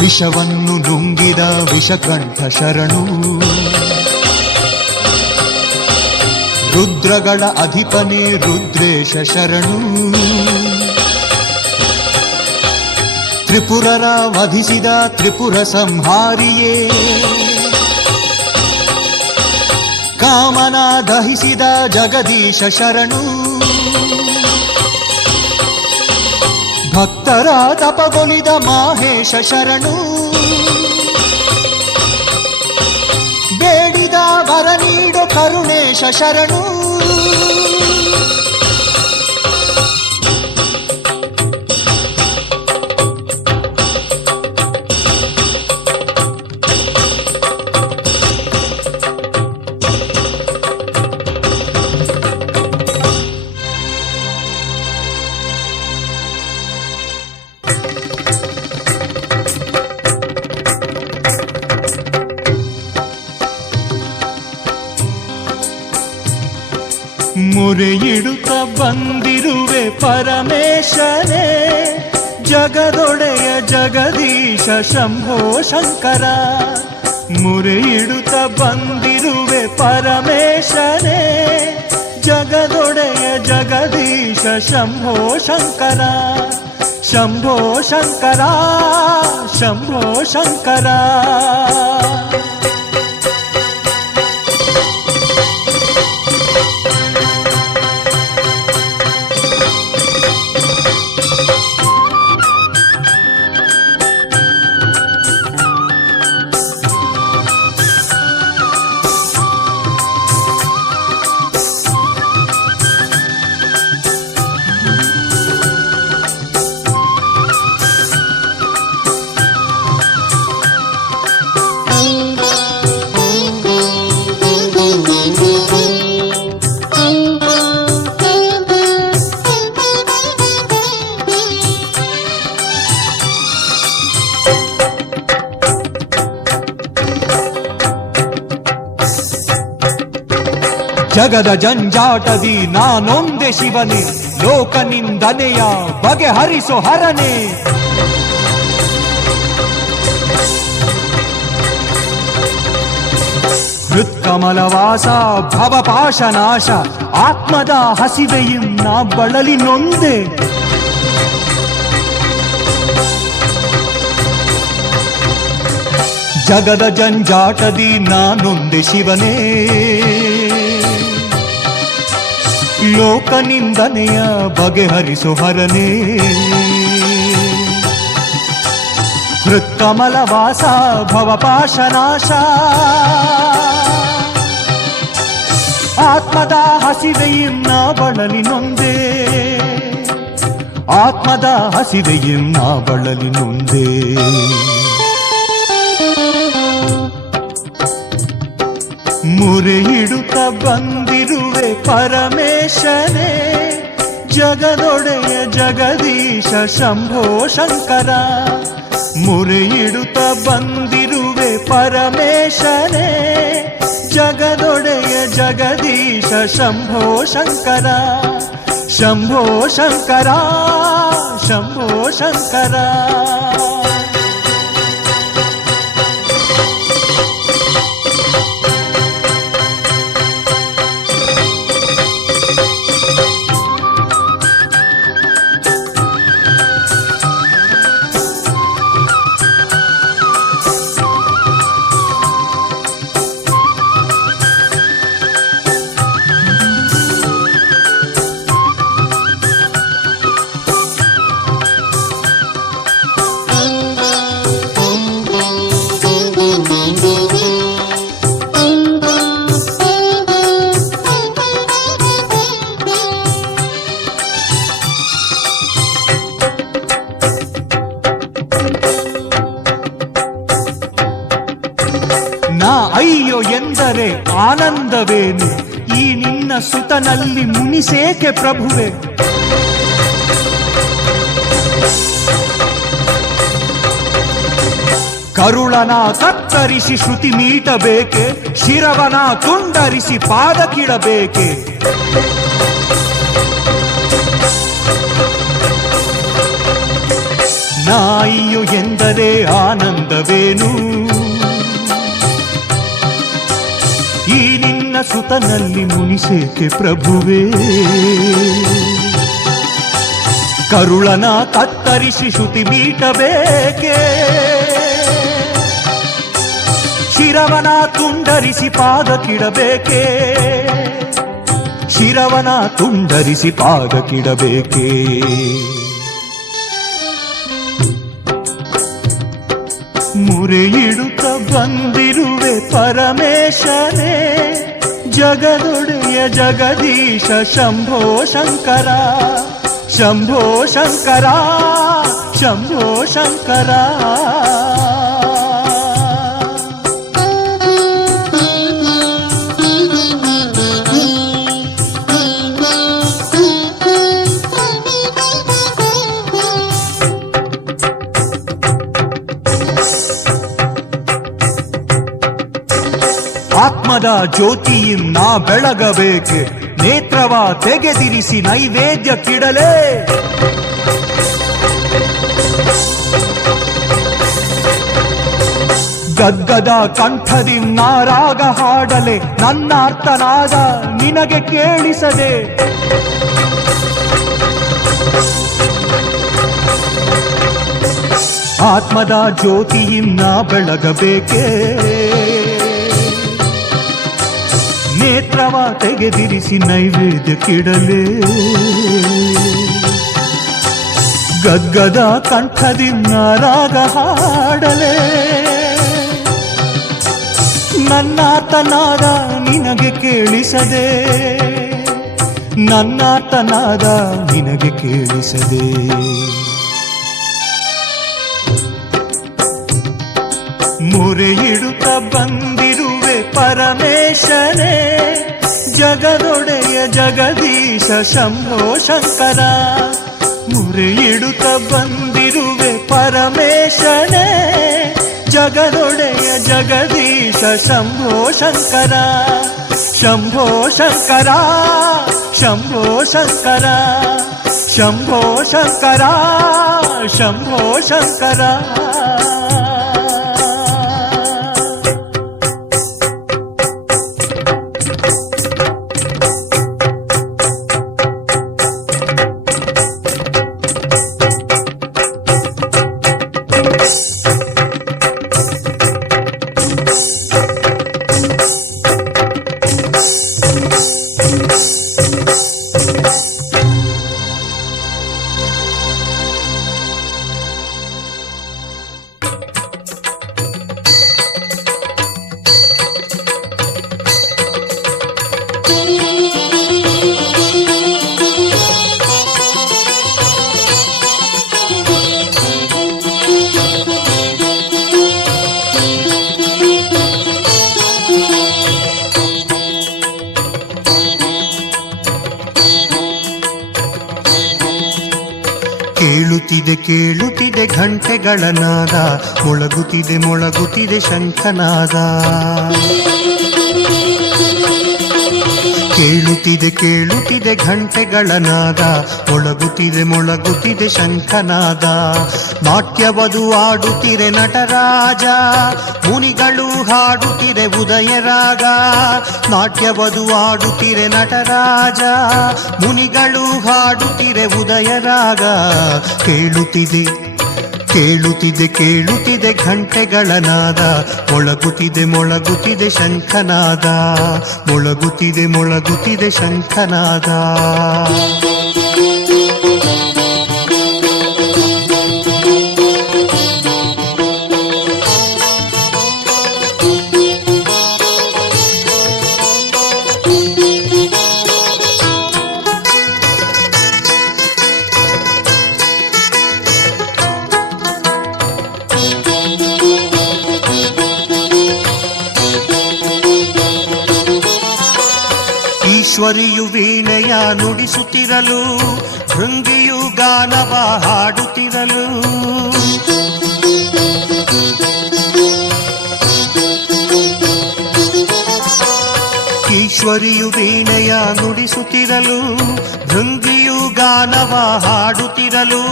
ವಿಷವನ್ನು ನುಂಗಿದ ವಿಷಕಂಠ ಶರಣು, ರುದ್ರಗಳ ಅಧಿಪನೇ ರುದ್ರೇಶ ಶರಣು. ತ್ರಿಪುರರ ವಧಿಸಿದ ತ್ರಿಪುರ ಸಂಹಾರಿಯೇ, ಕಾಮನ ದಹಿಸಿದ ಜಗದೀಶ ಶರಣು. ಭಕ್ತರ ತಪಗೊಲಿದ ಮಾಹೇಶ ಶರಣು, ಬೇಡಿದ ವರ ನೀಡೋ ಕರುಣೇಶ ಶರಣು. ಮುರೆಯಿಡುತ್ತ ಬಂದಿರುವೆ ಪರಮೇಶನೇ, ಜಗದೊಡೆಯ ಜಗದೀಶ ಶಂಭೋ ಶಂಕರ. ಮುರೆಯಿಡುತ್ತ ಬಂದಿರುವೆ ಪರಮೇಶನೇ, ಜಗದೊಡೆಯ ಜಗದೀಶ ಶಂಭೋ ಶಂಕರ. ಶಂಭೋ ಶಂಕರ, ಶಂಭೋ ಶಂಕರ. ಜಗದ ಜಂಜಾಟದಿ ನಾನೊಂದೆ ಶಿವನೇ, ಲೋಕ ನಿಂದನೆಯ ಬಗೆಹರಿಸೋ ಹರನೇ. ಹೃತ್ಕಮಲವಾಸ ಭವಪಾಶನಾಶ, ಆತ್ಮದ ಹಸಿವೆയും ನಾ ಬಳಲಿ ನೊಂದೆ. ಜಗದ ಜಂಜಾಟದಿ ನಾನೊಂದೆ ಶಿವನೇ, ಲೋಕ ನಿಂದನೆಯ ಬಗೆಹರಿಸೋ ಹರನೇ. ಹೃತ್ಕಮಲವಾಸ ಭವಪಾಶನಾಶ, ಆತ್ಮದ ಹಸಿವೆയും ನಾ ಬಳಲಿ ನೊಂದೆ. ಆತ್ಮದ ಹಸಿವೆയും ನಾ ಬಳಲಿ ನೊಂದೆ. ಮುರೆಯಿಡುತ್ತ ಬಂದಿರುವೆ ಪರಮೇಶನೇ, ಜಗದೊಡೆಯ ಜಗದೀಶ ಶಂಭೋ ಶಂಕರ. ಮುರೆಯಿಡುತ್ತ ಬಂದಿರುವೆ ಪರಮೇಶನೇ, ಜಗದೊಡೆಯ ಜಗದೀಶ ಶಂಭೋ ಶಂಕರ. ಶಂಭೋ ಶಂಕರ, ಶಂಭೋ ಶಂಕರ. ನಾ ಅಯ್ಯೋ ಎಂದರೆ ಆನಂದವೇನು, ಈ ನಿನ್ನ ಸುತನಲ್ಲಿ ಮುನಿಸೇಕೆ ಪ್ರಭುವೆ. ಕರುಳನ ಕತ್ತರಿಸಿ ಶ್ರುತಿ ಮೀಟಬೇಕೆ, ಶಿರವನ ತುಂಡರಿಸಿ ಪಾದಕ್ಕಿಡಬೇಕೆ. ನಾ ಅಯ್ಯೋ ಎಂದರೆ ಆನಂದವೇನು, ಈ ನಿನ್ನ ಸುತನಲ್ಲಿ ಮುನಿಸೇಕೆ ಪ್ರಭುವೇ. ಕರುಳನ ಕತ್ತರಿಸಿ ಶ್ರುತಿ ಮೀಟಬೇಕೆ, ಶಿರವನ ತುಂಡರಿಸಿ ಪಾದಕ್ಕಿಡಬೇಕೆ. ಶಿರವನ ತುಂಡರಿಸಿ ಪಾದಕ್ಕಿಡಬೇಕೆ. ಮುರೆಯಿಡುತ್ತ ಬಂದಿರುವೆ ಪರಮೇಶನೇ, ಜಗದೊಡೆಯ ಜಗದೀಶ ಶಂಭೋ ಶಂಕರ. ಶಂಭೋ ಶಂಕರ, ಶಂಭೋ ಶಂಕರ. ಆತ್ಮದ ಜ್ಯೋತಿಯಿಂದ ಬೆಳಗಬೇಕೆ, ನೇತ್ರವ ತೆಗೆದಿರಿಸಿ ನೈವೇದ್ಯ ಕಿಡಲೇ. ಗದ್ಗದ ಕಂಠದಿ ನಾರಾಗ ಹಾಡಲೆ ನನ್ನಾರ್ತನಾದ ನಿನಗೆ ಕೇಳಿಸದೆ. ಆತ್ಮದ ಜ್ಯೋತಿಯಿನ್ನ ಬೆಳಗಬೇಕೇ, ನೇತ್ರವ ತೆಗೆದಿರಿಸಿ ನೈವೇದ್ಯ ಕಿಡಲೇ. ಗದ್ಗದ ಕಂಠದಿಂದ ರಾಗ ಹಾಡಲೇ, ನನ್ನಾತನಾದ ನಿನಗೆ ಕೇಳಿಸದೆ, ನನ್ನಾತನಾದ ನಿನಗೆ ಕೇಳಿಸದೆ. ಮೊರೆಯಿಡುತ್ತ ಬಂದಿರುವೆ ಪರಮೇಶನೇ, ಜಗದೊಡೆಯ ಜಗದೀಶ ಶಂಭೋ ಶಂಕರ. ಮೊರೆಯಿಡುತ್ತ ಬಂದಿರುವೆ ಪರಮೇಶನೇ, ಜಗದೊಡೆಯ ಜಗದೀಶ ಶಂಭೋ ಶಂಕರ. ಶಂಭೋ ಶಂಕರ ಶಂಭೋ ಶಂಕರ ಶಂಭೋ ಶಂಕರ ಶಂಭೋ ಶಂಕರ. ಕೇಳುತ್ತಿದೆ ಕೇಳುತ್ತಿದೆ ಘಂಟೆಗಳ ನಾದ, ಮೊಳಗುತ್ತಿದೆ ಮೊಳಗುತ್ತಿದೆ ಶಂಖನಾದ. ಕೇಳುತ್ತಿದೆ ಕೇಳುತ್ತಿದೆ ಘಂಟೆಗಳ ನಾದ, ಮೊಳಗುತ್ತಿದೆ ಮೊಳಗುತ್ತಿದೆ ಶಂಖನಾದ. ನಾಟ್ಯವದು ಆಡುತ್ತಿರೆ ನಟರಾಜ, ಮುನಿಗಳು ಹಾಡುತ್ತಿರೆ ಉದಯರಾಗ. ನಾಟ್ಯವದು ಆಡುತ್ತಿರೆ ನಟರಾಜ, ಮುನಿಗಳು ಹಾಡುತ್ತಿರೆ ಉದಯರಾಗ. ಕೇಳುತ್ತಿದೆ ಕೇಳುತ್ತಿದೆ ಕೇಳುತ್ತಿದೆ ಘಂಟೆಗಳ ನಾದ, ಮೊಳಗುತ್ತಿದೆ ಮೊಳಗುತ್ತಿದೆ ಶಂಖನಾದ. ಮೊಳಗುತ್ತಿದೆ ಮೊಳಗುತ್ತಿದೆ ಶಂಖನಾದ. ಈಶ್ವರಿಯು ವೀಣೆಯ ನುಡಿಸುತ್ತಿರಲು, ಭೃಂಗಿಯು ಗಾನವ ಹಾಡುತ್ತಿರಲು. ಈಶ್ವರಿಯು ವೀಣೆಯ ನುಡಿಸುತ್ತಿರಲು, ಭೃಂಗಿಯು ಗಾನವ ಹಾಡುತ್ತಿರಲು.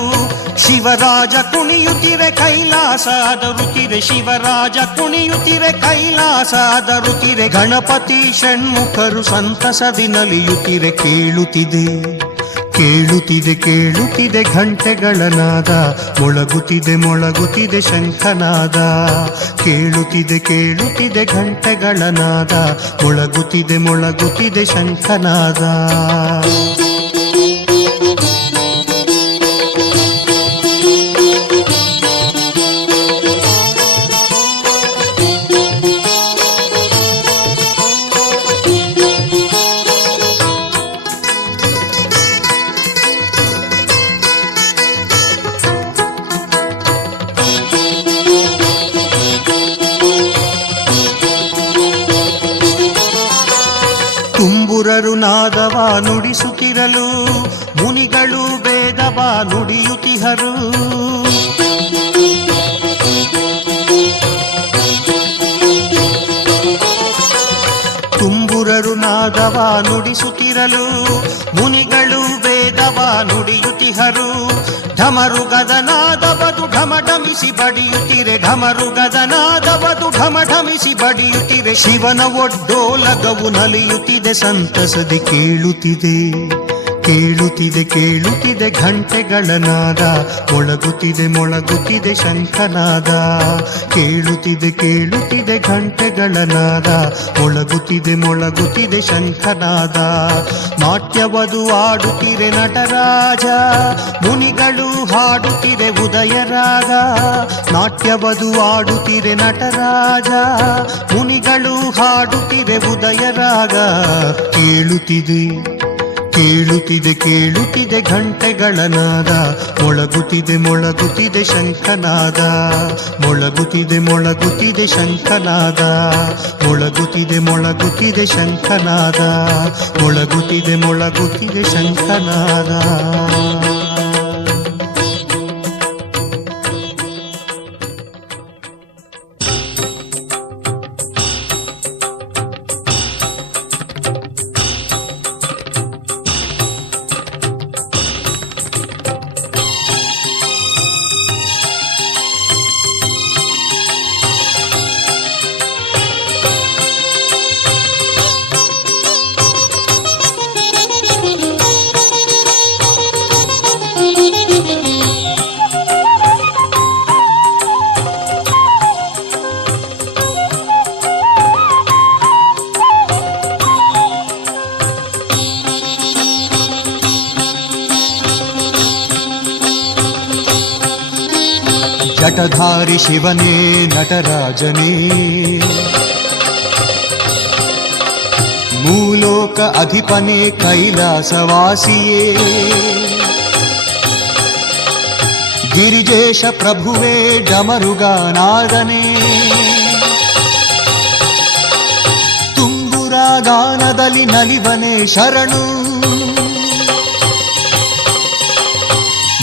ಶಿವರಾಜ ಕುಣಿಯುತ್ತಿರೆ ಕೈಲಾಸ ಅದರುತ್ತಿರೆ, ಶಿವರಾಜ ಕುಣಿಯುತ್ತಿರೆ ಕೈಲಾಸ ಅದರುತ್ತಿರೆ. ಗಣಪತಿ ಷಣ್ಮುಖರು ಸಂತಸದಿ ನಲಿಯುತ್ತಿರೆ. ಕೇಳುತ್ತಿದೆ ಕೇಳುತ್ತಿದೆ ಕೇಳುತ್ತಿದೆ ಘಂಟೆಗಳ ನಾದ, ಮೊಳಗುತ್ತಿದೆ ಮೊಳಗುತ್ತಿದೆ ಶಂಖನಾದ. ಕೇಳುತ್ತಿದೆ ಕೇಳುತ್ತಿದೆ ಘಂಟೆಗಳ ನಾದ, ಮೊಳಗುತ್ತಿದೆ ಮೊಳಗುತ್ತಿದೆ ಶಂಖನಾದ. ತುಂಬುರರು ನಾದವ ನುಡಿಸುತ್ತಿರಲು, ಮುನಿಗಳು ವೇದವ ನುಡಿಯುತ್ತಿಹರು. ತುಂಬುರರು ನಾದ ನಾದವ ನುಡಿಸುತ್ತಿರಲು ಮುನಿಗಳು ವೇದವ ನುಡಿಯುತ್ತಿಹರು. ಢಮರುಗದ ನಾದವದು ಢಮಢಮಿಸಿ ಬಡಿಯುತ್ತಿರೆ, ಢಮರುಗದ ನಾದವದು ಢಮಢಮಿಸಿ ಬಡಿಯುತ್ತಿರೆ. ಶಿವನ ಒಡ್ಡೋಲಗವು ನಲಿಯುತ್ತಿದೆ, ಸಂತಸದೆ ಕೇಳುತ್ತಿದೆ ಕೇಳುತ್ತಿದೆ ಕೇಳುತ್ತಿದೆ ಘಂಟೆಗಳ ನಾದ. ಮೊಳಗುತ್ತಿದೆ ಮೊಳಗುತ್ತಿದೆ ಶಂಖನಾದ, ಕೇಳುತ್ತಿದೆ ಕೇಳುತ್ತಿದೆ ಘಂಟೆಗಳ ನಾದ. ಮೊಳಗುತ್ತಿದೆ ಮೊಳಗುತ್ತಿದೆ ಶಂಖನಾದ. ನಾಟ್ಯವದು ಆಡುತ್ತಿರೆ ನಟರಾಜ, ಮುನಿಗಳು ಹಾಡುತ್ತಿರೆ ಉದಯರಾಗ. ನಾಟ್ಯವದು ಆಡುತ್ತಿರೆ ನಟರಾಜ, ಮುನಿಗಳು ಹಾಡುತ್ತಿರೆ ಉದಯರಾಗ. ಕೇಳುತ್ತಿದೆ ಕೇಳುತ್ತಿದೆ ಕೇಳುತ್ತಿದೆ ಘಂಟೆಗಳ ನಾದ. ಮೊಳಗುತ್ತಿದೆ ಮೊಳಗುತ್ತಿದೆ ಶಂಖನಾದ, ಮೊಳಗುತ್ತಿದೆ ಮೊಳಗುತ್ತಿದೆ ಶಂಖನಾದ. ಮೊಳಗುತ್ತಿದೆ ಮೊಳಗುತ್ತಿದೆ ಶಂಖನಾದ, ಮೊಳಗುತ್ತಿದೆ ಮೊಳಗುತ್ತಿದೆ ಶಂಖನಾದ. ಜಟಧಾರಿ ಶಿವನೇ ನಟರಾಜನೇ, ಮೂಲೋಕ ಅಧಿಪನೇ ಕೈಲಾಸವಾಸಿಯೇ. ಗಿರಿಜೇಶ ಪ್ರಭುವೇ ಡಮರುಗಾನಾದನೇ, ತುಂಬುರ ಗಾನದಲ್ಲಿ ನಲಿವನೇ ಶರಣು.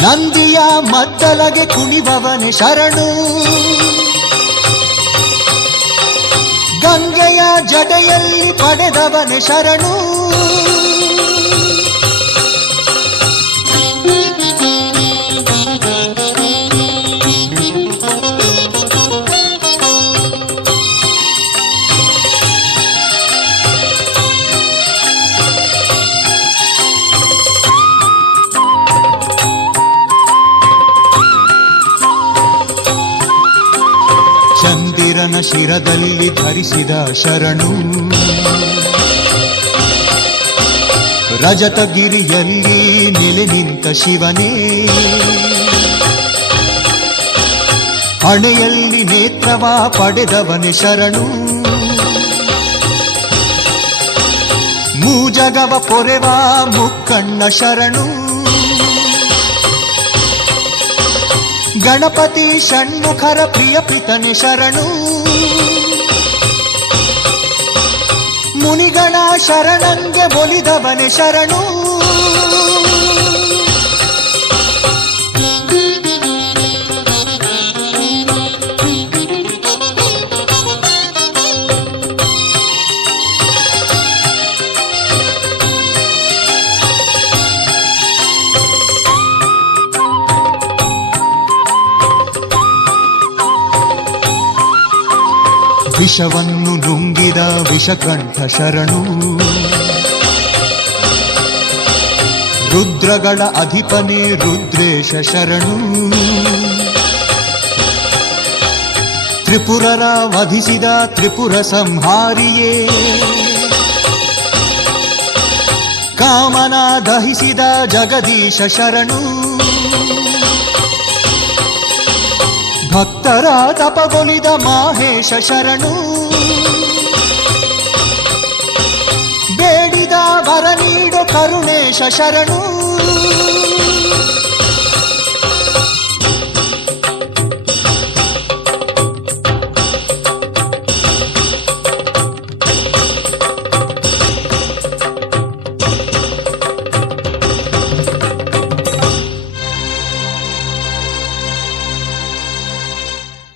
ನಂದಿಯ ಮದ್ದಲಗೆ ಕುಣಿಬವನೆ ಶರಣು, ಗಂಗೆಯ ಜಡೆಯಲ್ಲಿ ಪಡೆದವನೆ ಶರಣು. ಚಂದಿರನ ಶಿರದಲ್ಲಿ ಧರಿಸಿದ ಶರಣು, ರಜತಗಿರಿಯಲ್ಲಿ ನೆಲೆ ನಿಂತ ಶಿವನೇ. ಹಣೆಯಲ್ಲಿ ನೇತ್ರವ ಪಡೆದವನೆ ಶರಣು, ಮೂಜಗವ ಪೊರೆವ ಮುಕ್ಕಣ್ಣ ಶರಣು. ಗಣಪತಿ ಷಣ್ಮುಖರ ಪ್ರಿಯ ಪ್ರಿತನೆ ಶರಣು, ಮುನಿಗಣ ಶರಣಂಗೆ ಒಲಿದವನೆ ಶರಣು. ವಿಷವನ್ನು ನುಂಗಿದ ವಿಷಕಂಠ ಶರಣು, ರುದ್ರಗಳ ಅಧಿಪನೇ ರುದ್ರೇಶ ಶರಣು. ತ್ರಿಪುರರ ವಧಿಸಿದ ತ್ರಿಪುರ ಸಂಹಾರಿಯೇ, ಕಾಮನ ದಹಿಸಿದ ಜಗದೀಶ ಶರಣು. ಭಕ್ತರ ತಪಗೊಲಿದ ಮಾಹೇಶ ಶರಣು, ಬೇಡಿದ ವರ ನೀಡೋ ಕರುಣೇಶ ಶರಣು.